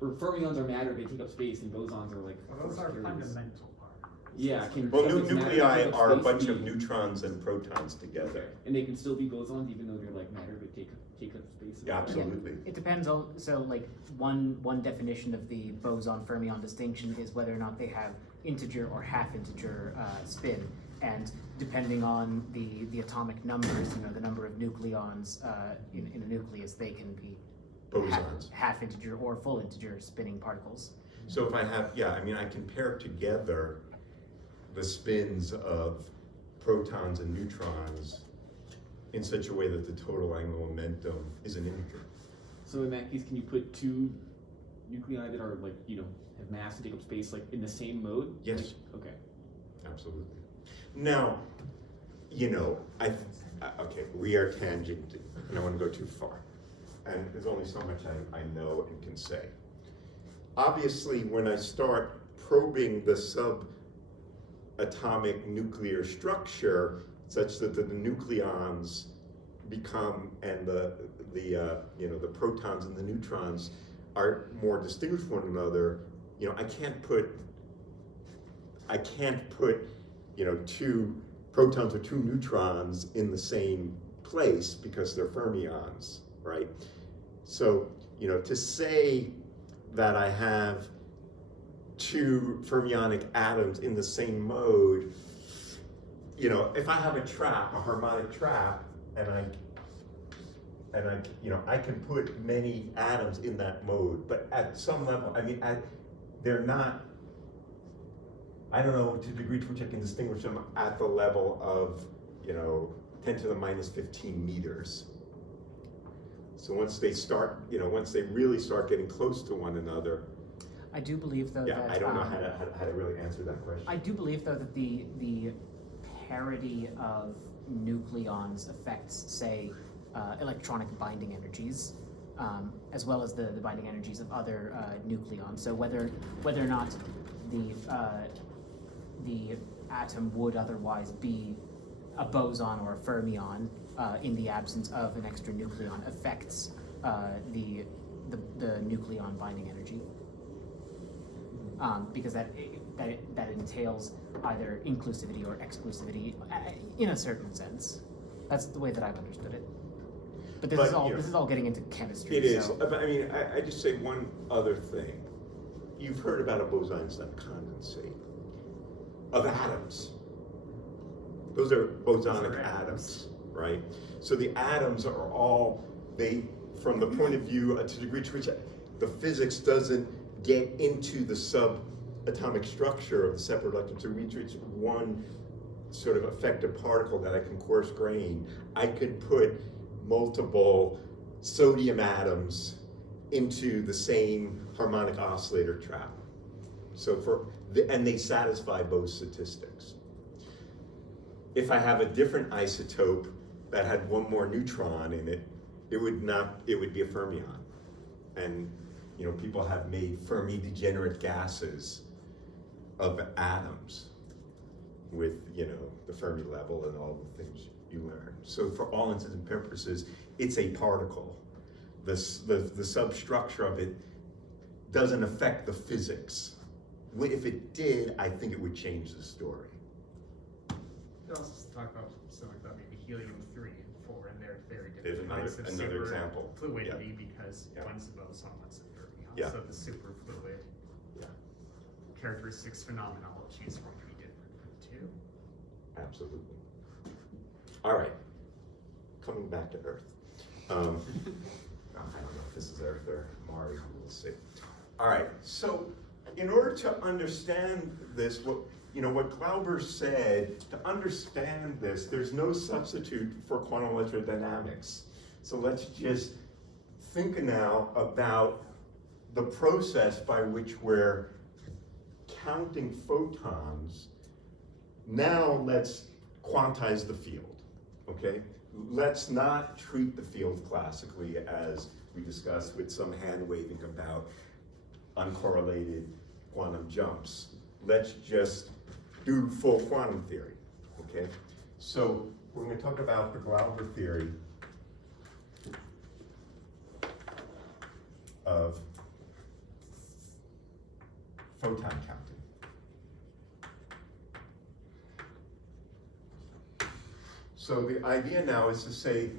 or fermions are matter, they take up space, and bosons are like Well, those are carriers. fundamental parts. Yeah, can Well, something's matter nuclei take up are a space bunch and of be- neutrons and protons Okay, together. and they can still be bosons even though they're like matter but take up space. Yeah, absolutely. It depends on, so like one definition of the boson fermion distinction is whether or not they have integer or half integer spin, and depending on the atomic numbers, you know, the number of nucleons in a nucleus, they can be Bosons. half integer or full integer spinning particles. So if I have, yeah, I mean, I can pair together the spins of protons and neutrons in such a way that the total angular momentum is an integer. So in that case, can you put two nuclei that are like have mass and take up space like in the same mode? Yes. Like, okay. Absolutely. Now, you know, okay, we are tangenting. I don't want to go too far. And there's only so much I know and can say. Obviously, when I start probing the subatomic nuclear structure such that the nucleons become, and the protons and the neutrons are more distinguished from one another, you know, I can't put two protons or two neutrons in the same place because they're fermions, right? So, you know, to say that I have two fermionic atoms in the same mode, you know, if I have a harmonic trap, and I can put many atoms in that mode, but at some level, I mean, they're not, I don't know to the degree to which I can distinguish them at the level of, 10 to the minus 15 meters. So once they start, once they really start getting close to one another. I do believe though Yeah, that I don't know how to really answer that question. I do believe though that the parity of nucleons affects, say, electronic binding energies, as well as the binding energies of other nucleons. So whether or not the atom would otherwise be a boson or a fermion in the absence of an extra nucleon affects the nucleon binding energy, because that entails either inclusivity or exclusivity in a certain sense. That's the way that I've understood it. But this is all getting into chemistry. It is. So. But I mean, I just say one other thing. You've heard about a Bose-Einstein condensate of atoms. Those are bosonic Those are atoms, right? So the atoms are all, from the point of view, to the degree to which the physics doesn't get into the subatomic structure of the separate electrons, to reach one sort of effective particle that I can coarse grain, I could put multiple sodium atoms into the same harmonic oscillator trap. So and they satisfy both statistics. If I have a different isotope that had one more neutron in it, it would be a fermion. And people have made Fermi degenerate gases of atoms with the Fermi level and all the things you learn. So for all intents and purposes, it's a particle. The substructure of it doesn't affect the physics. If it did, I think it would change the story. You also talk about something about maybe helium-3 and 4, and they're very There's different kinds of another example. fluidity Yeah. because Yeah. one's a boson, one's a fermion. Yeah. So the superfluid Yeah, characteristics phenomenology is going to be different for the two. absolutely. All right, coming back to Earth. I don't know if this is Earth or Mars, we'll see. All right, so in order to understand this, what Glauber said, to understand this, there's no substitute for quantum electrodynamics. So let's just think now about the process by which we're counting photons. Now let's quantize the field, okay? Let's not treat the field classically as we discussed with some hand waving about uncorrelated quantum jumps. Let's just do full quantum theory, okay? So we're going to talk about the Glauber theory of photon counting. So the idea now is to say,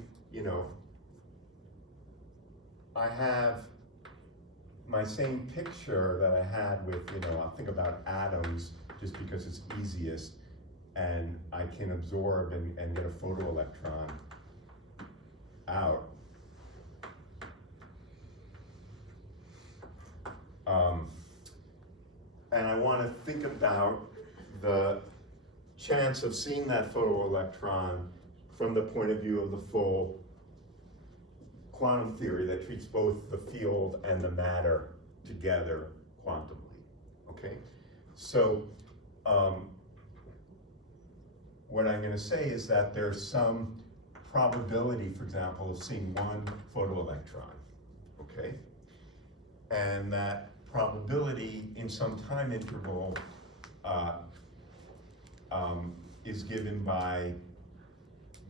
I have my same picture that I had with, I'll think about atoms just because it's easiest, and I can absorb and get a photoelectron out. And I want to think about the chance of seeing that photoelectron from the point of view of the full quantum theory that treats both the field and the matter together quantumly, okay? So what I'm going to say is that there's some probability, for example, of seeing one photoelectron, okay? And that probability in some time interval is given by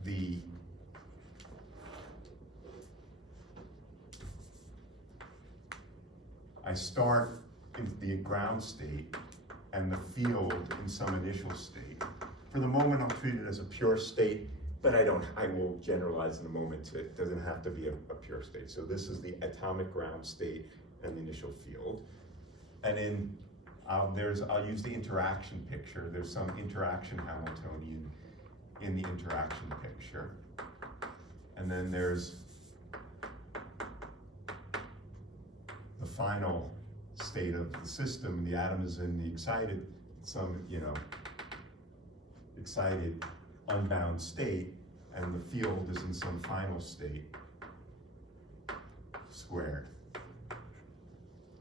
the I start in the ground state and the field in some initial state. For the moment, I'll treat it as a pure state, but I will generalize in a moment. It doesn't have to be a pure state. So this is the atomic ground state and the initial field. And I'll use the interaction picture. There's some interaction Hamiltonian in the interaction picture. And then there's the final state of the system. The atom is in the excited, excited unbound state, and the field is in some final state squared.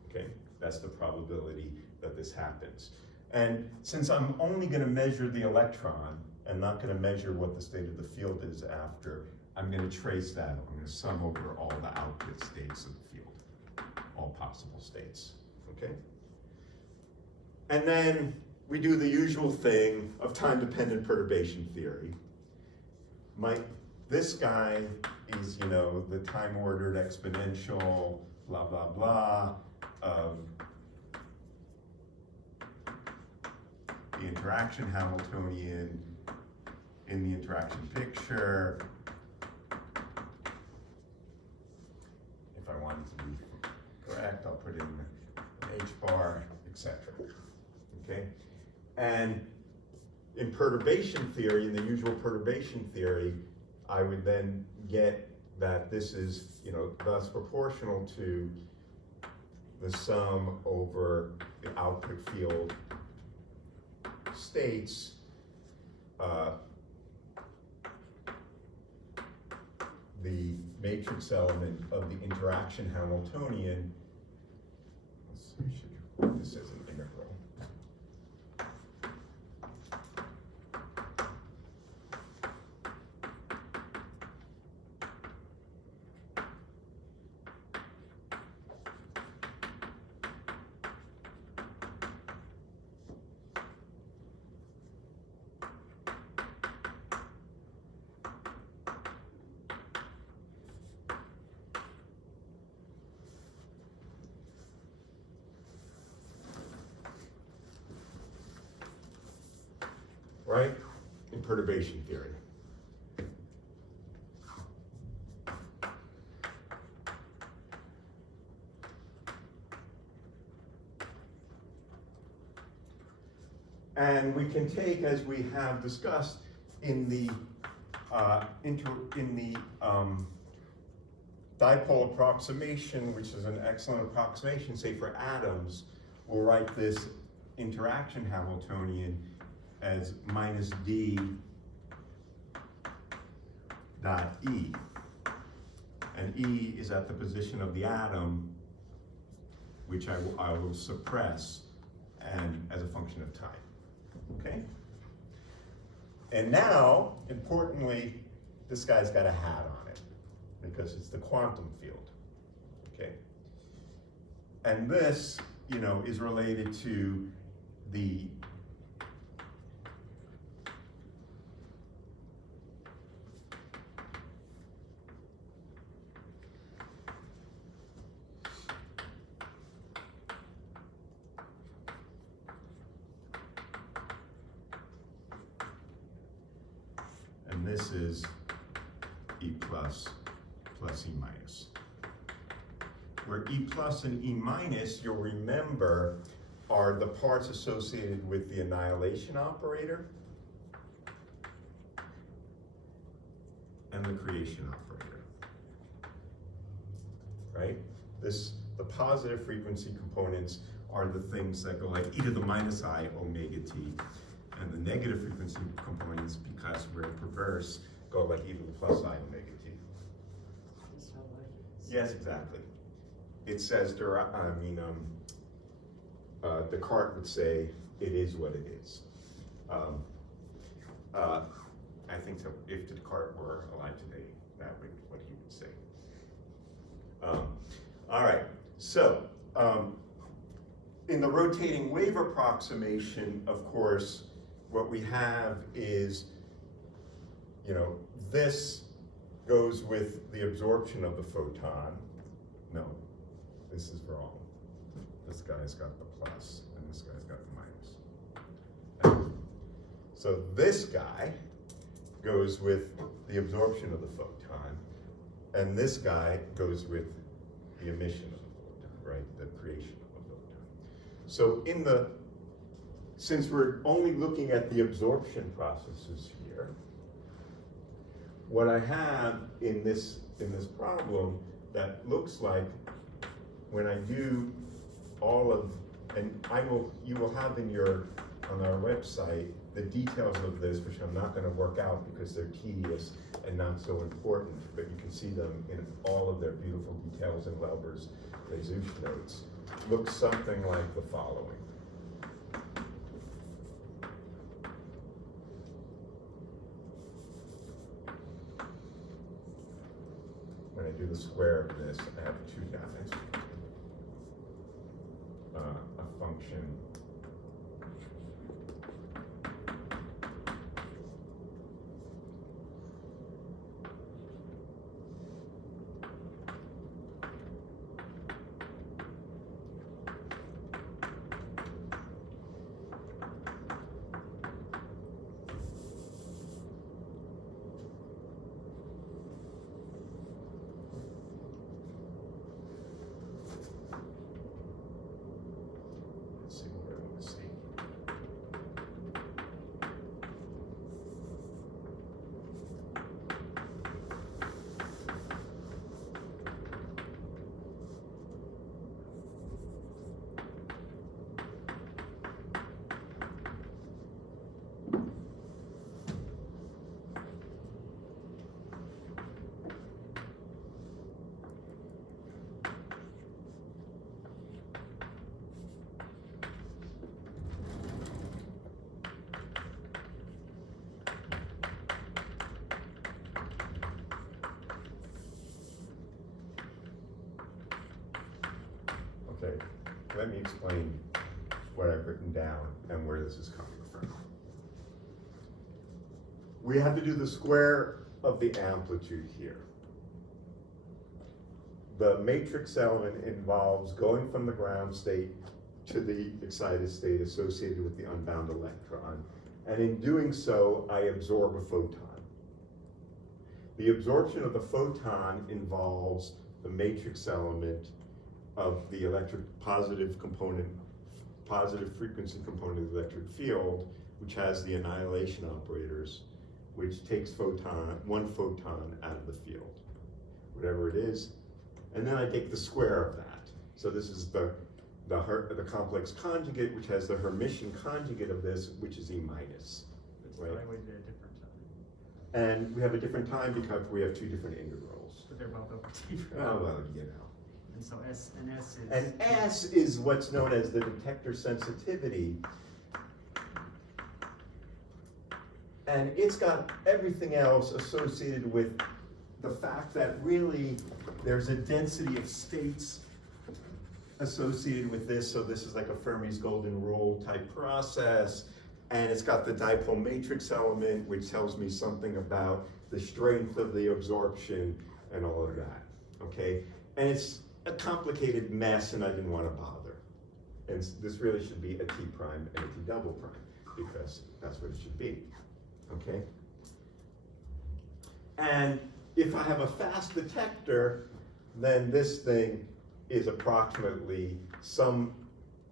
Okay, that's the probability that this happens. And since I'm only going to measure the electron and not going to measure what the state of the field is after, I'm going to trace that. I'm going to sum over all the output states of the field, all possible states, okay? And then we do the usual thing of time-dependent perturbation theory. This guy is, the time-ordered exponential, blah, blah, blah, the interaction Hamiltonian in the interaction picture. If I want it to be correct, I'll put in an H bar, etc. Okay? And in perturbation theory, in the usual perturbation theory, I would then get that this is, you know, thus proportional to the sum over the output field states the matrix element of the interaction Hamiltonian. Let's see, we should write this as an integral. Right? In perturbation theory. And we can take, as we have discussed in the dipole approximation, which is an excellent approximation, say for atoms, we'll write this interaction Hamiltonian as minus d dot E. And E is at the position of the atom, which I will suppress and as a function of time. Okay? And now, importantly, this guy's got a hat on it because it's the quantum field. Okay? And this, you know, is related to the this is E plus E minus. Where E plus and E minus, you'll remember, are the parts associated with the annihilation operator and the creation operator, right? The positive frequency components are the things that go like e to the minus I omega t. And the negative frequency components, because we're perverse, go like e to the plus I omega t. Yes, exactly. It says, Descartes would say, it is what it is. I think so, if Descartes were alive today, that would be what he would say. All right, so in the rotating wave approximation, of course, what we have is, you know, this goes with the absorption of the photon. No, this is wrong. This guy's got the plus, and this guy's got the minus. So this guy goes with the absorption of the photon, and this guy goes with the emission of the photon, right? The creation of the photon. So since we're only looking at the absorption processes here, what I have in this problem that looks like when I do all of, and you will have on our website the details of this, which I'm not going to work out because they're tedious and not so important, but you can see them in all of their beautiful details in Lauber's Jesus notes. Looks something like the following. When I do the square of this, I have two guys. A function let me explain what I've written down and where this is coming from. We have to do the square of the amplitude here. The matrix element involves going from the ground state to the excited state associated with the unbound electron. And in doing so, I absorb a photon. The absorption of the photon involves the matrix element of the positive frequency component of the electric field, which has the annihilation operators, which takes one photon out of the field, whatever it is. And then I take the square of that. So this is the complex conjugate, which has the Hermitian conjugate of this, which is E minus. It's Right. evaluated at a different time, And we have a different time because we have two different integrals. but they're both over T. Oh, well, you know. And so S is. And S is what's known as the detector sensitivity. And it's got everything else associated with the fact that really there's a density of states associated with this. So this is like a Fermi's golden rule type process. And it's got the dipole matrix element, which tells me something about the strength of the absorption and all of that, okay? And it's a complicated mess, and I didn't want to bother. And this really should be a T prime and a T double prime, because that's what it should be, okay? And if I have a fast detector, then this thing is approximately some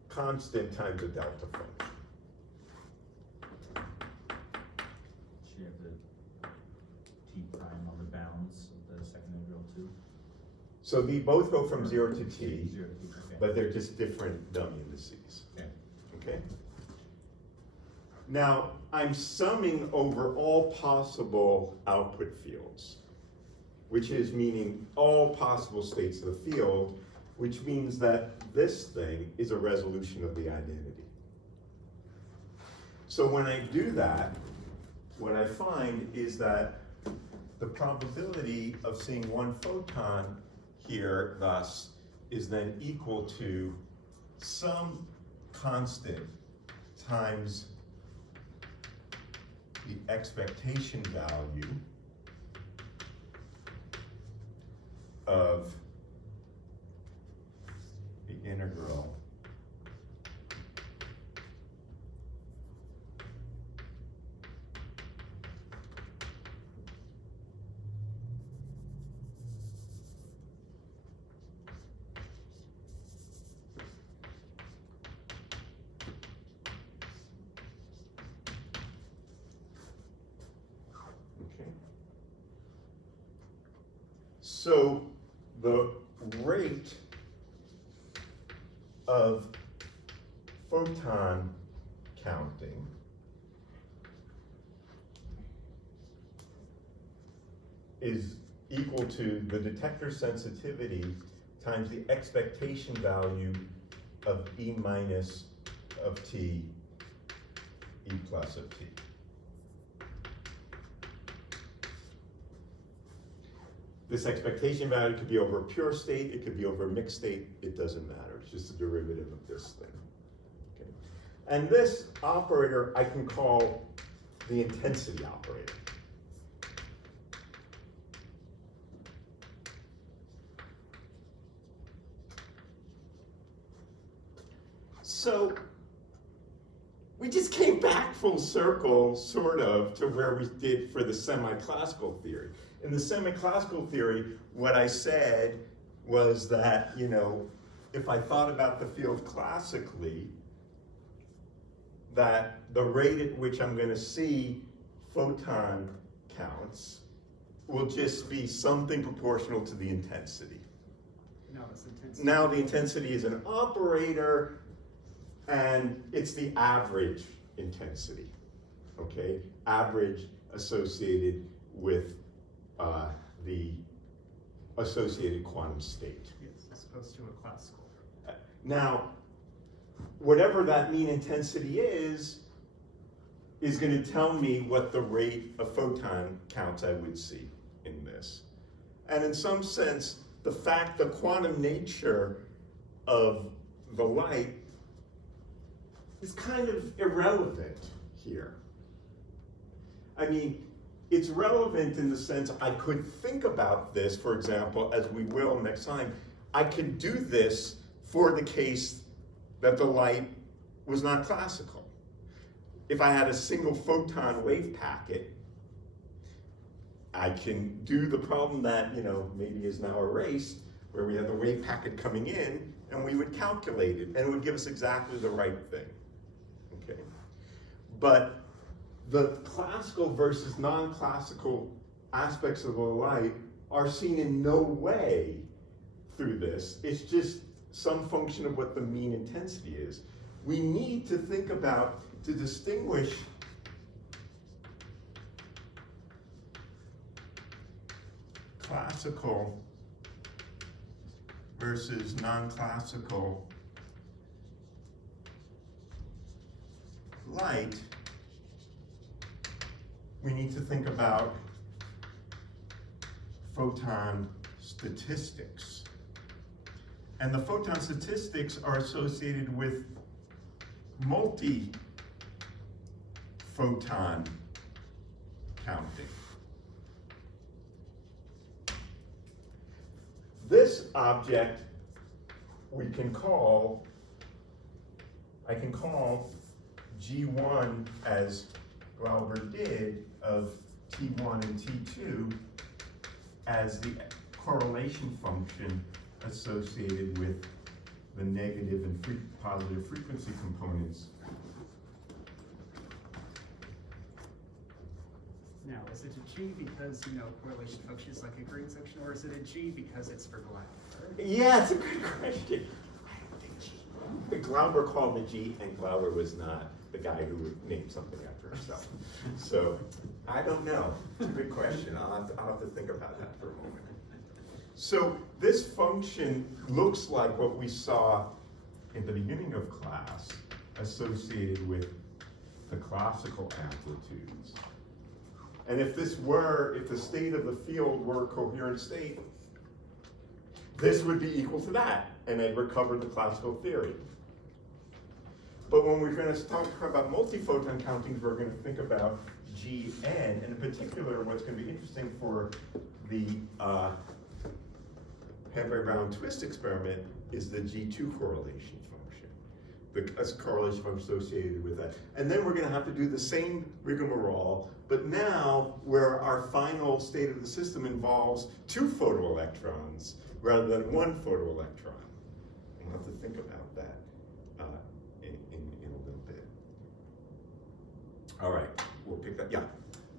constant times a delta function. Should you have the T prime on the bounds of the second integral too? So they both go from 0 to T, 0 to T, okay. but they're just different dumb indices, Okay. okay? Now, I'm summing over all possible output fields, which is meaning all possible states of the field, which means that this thing is a resolution of the identity. So when I do that, what I find is that the probability of seeing one photon here, thus, is then equal to some constant times the expectation value of the integral okay. So the rate of photon counting is equal to the detector sensitivity times the expectation value of E minus of T, E plus of T. This expectation value could be over a pure state, it could be over a mixed state, it doesn't matter. It's just a derivative of this thing. Okay. And this operator I can call the intensity operator. So we just came back full circle, sort of, to where we did for the semi-classical theory. In the semi-classical theory, what I said was that, you know, if I thought about the field classically, that the rate at which I'm going to see photon counts will just be something proportional to the intensity. No, it's intensity. Now the intensity is an operator, and it's the average intensity, okay? Average associated with the associated quantum state. Yes, as opposed to a classical. Now, whatever that mean intensity is going to tell me what the rate of photon counts I would see in this. And in some sense, the quantum nature of the light is kind of irrelevant here. I mean, it's relevant in the sense I could think about this, for example, as we will next time. I could do this for the case that the light was not classical. If I had a single photon wave packet, I can do the problem that, you know, maybe is now erased, where we have the wave packet coming in, and we would calculate it, and it would give us exactly the right thing, okay? But the classical versus non-classical aspects of the light are seen in no way through this. It's just some function of what the mean intensity is. We need to think about, to distinguish classical versus non-classical light, we need to think about photon statistics. And the photon statistics are associated with multi-photon counting. This object we can call, I can call G1 as Glauber did of T1 and T2 as the correlation function associated with the negative and positive frequency components. Now, is it a G because, you know, correlation function is like a green section, or is it a G because it's for Glauber? Yeah, it's a good question. I don't think G. Glauber called the G, and Glauber was not the guy who would name something after himself. So, I don't know. It's a good question. I'll have to think about that for a moment. So, this function looks like what we saw in the beginning of class, associated with the classical amplitudes. And if the state of the field were a coherent state, this would be equal to that, and I'd recover the classical theory. But when we're going to talk about multi-photon countings, we're going to think about Gn, and in particular, what's going to be interesting for the Hamburg-Brown twist experiment is the G2 correlation function, the correlation function associated with that. And then we're going to have to do the same rigmarole, but now where our final state of the system involves 2 photoelectrons rather than 1 photoelectron. We'll have to think about that in a little bit. All right, we'll pick that. Yeah.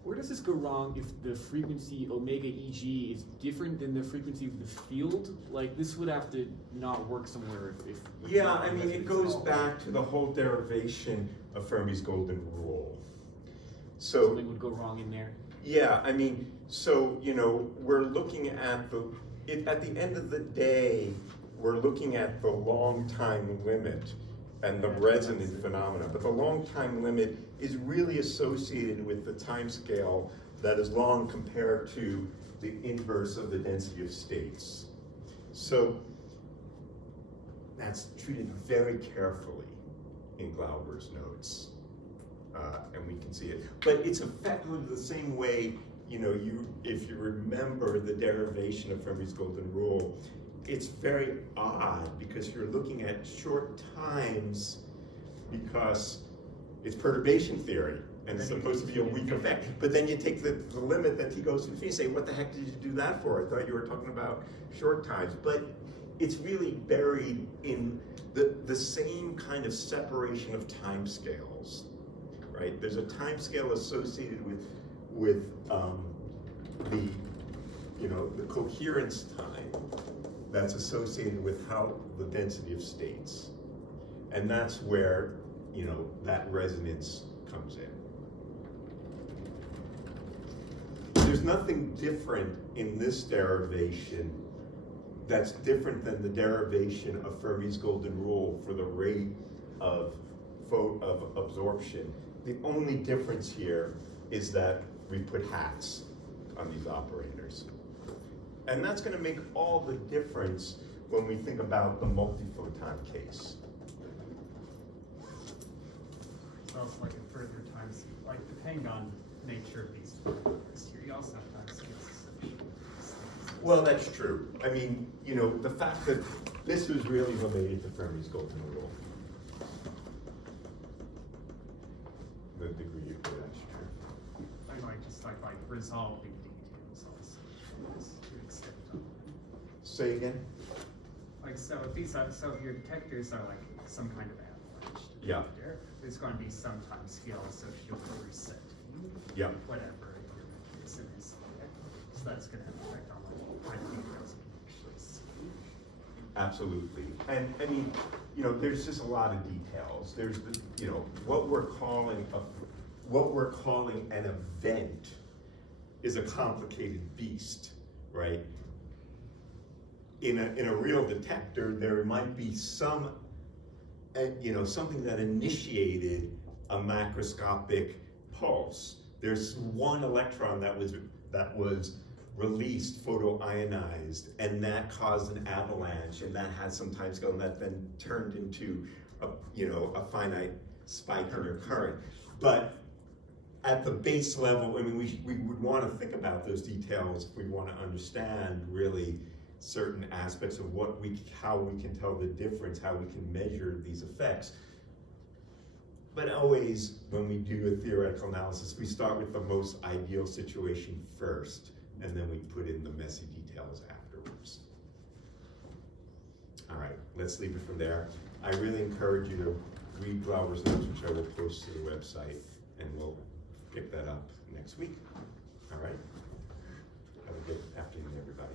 Where does this go wrong if the frequency omega EG is different than the frequency of the field? Like, this would have to not work somewhere if Yeah, I mean, it goes back to the whole derivation of Fermi's golden rule. So something would go wrong in there. yeah, I mean, so, you know, we're looking at at the end of the day, we're looking at the long time limit and the resonant phenomena. But the long time limit is really associated with the time scale that is long compared to the inverse of the density of states. So that's treated very carefully in Glauber's notes. And we can see it. But it's effectively the same way, you know, if you remember the derivation of Fermi's golden rule, it's very odd because you're looking at short times because it's perturbation theory and it's supposed to be a weak effect. But then you take the limit that T goes to infinity and say, what the heck did you do that for? I thought you were talking about short times. But it's really buried in the same kind of separation of time scales, right? There's a time scale associated with the coherence time that's associated with how the density of states. And that's where, you know, that resonance comes in. There's nothing different in this derivation that's different than the derivation of Fermi's golden rule for the rate of absorption. The only difference here is that we put hats on these operators. And that's going to make all the difference when we think about the multiphoton case. It's also like a further time scale, like depending on nature of these particles here, you also have time scales associated with these things. Well, that's true. I mean, you know, the fact that this was really related to Fermi's golden rule. The degree of that's true. I like just like resolving details also to an extent on Say again? like so if these are, so if your detectors are like some kind of avalanche Yeah. detector, there's going to be some time scale associated with resetting Yeah. whatever your mechanism is there. So that's going to have an effect on like kind of details you can actually see. Absolutely. And I mean, you know, there's just a lot of details. There's the, you know, what we're calling an event is a complicated beast, right? In a real detector, there might be some, you know, something that initiated a macroscopic pulse. There's one electron that was released, photoionized, and that caused an avalanche, and that had some time scale, and that then turned into a, you know, a finite spike in your current. But at the base level, I mean, we would want to think about those details if we want to understand really certain aspects of how we can tell the difference, how we can measure these effects. But always, when we do a theoretical analysis, we start with the most ideal situation first, and then we put in the messy details afterwards. All right, let's leave it from there. I really encourage you to read Glauber's notes, which I will post to the website, and we'll pick that up next week. All right? Have a good afternoon, everybody.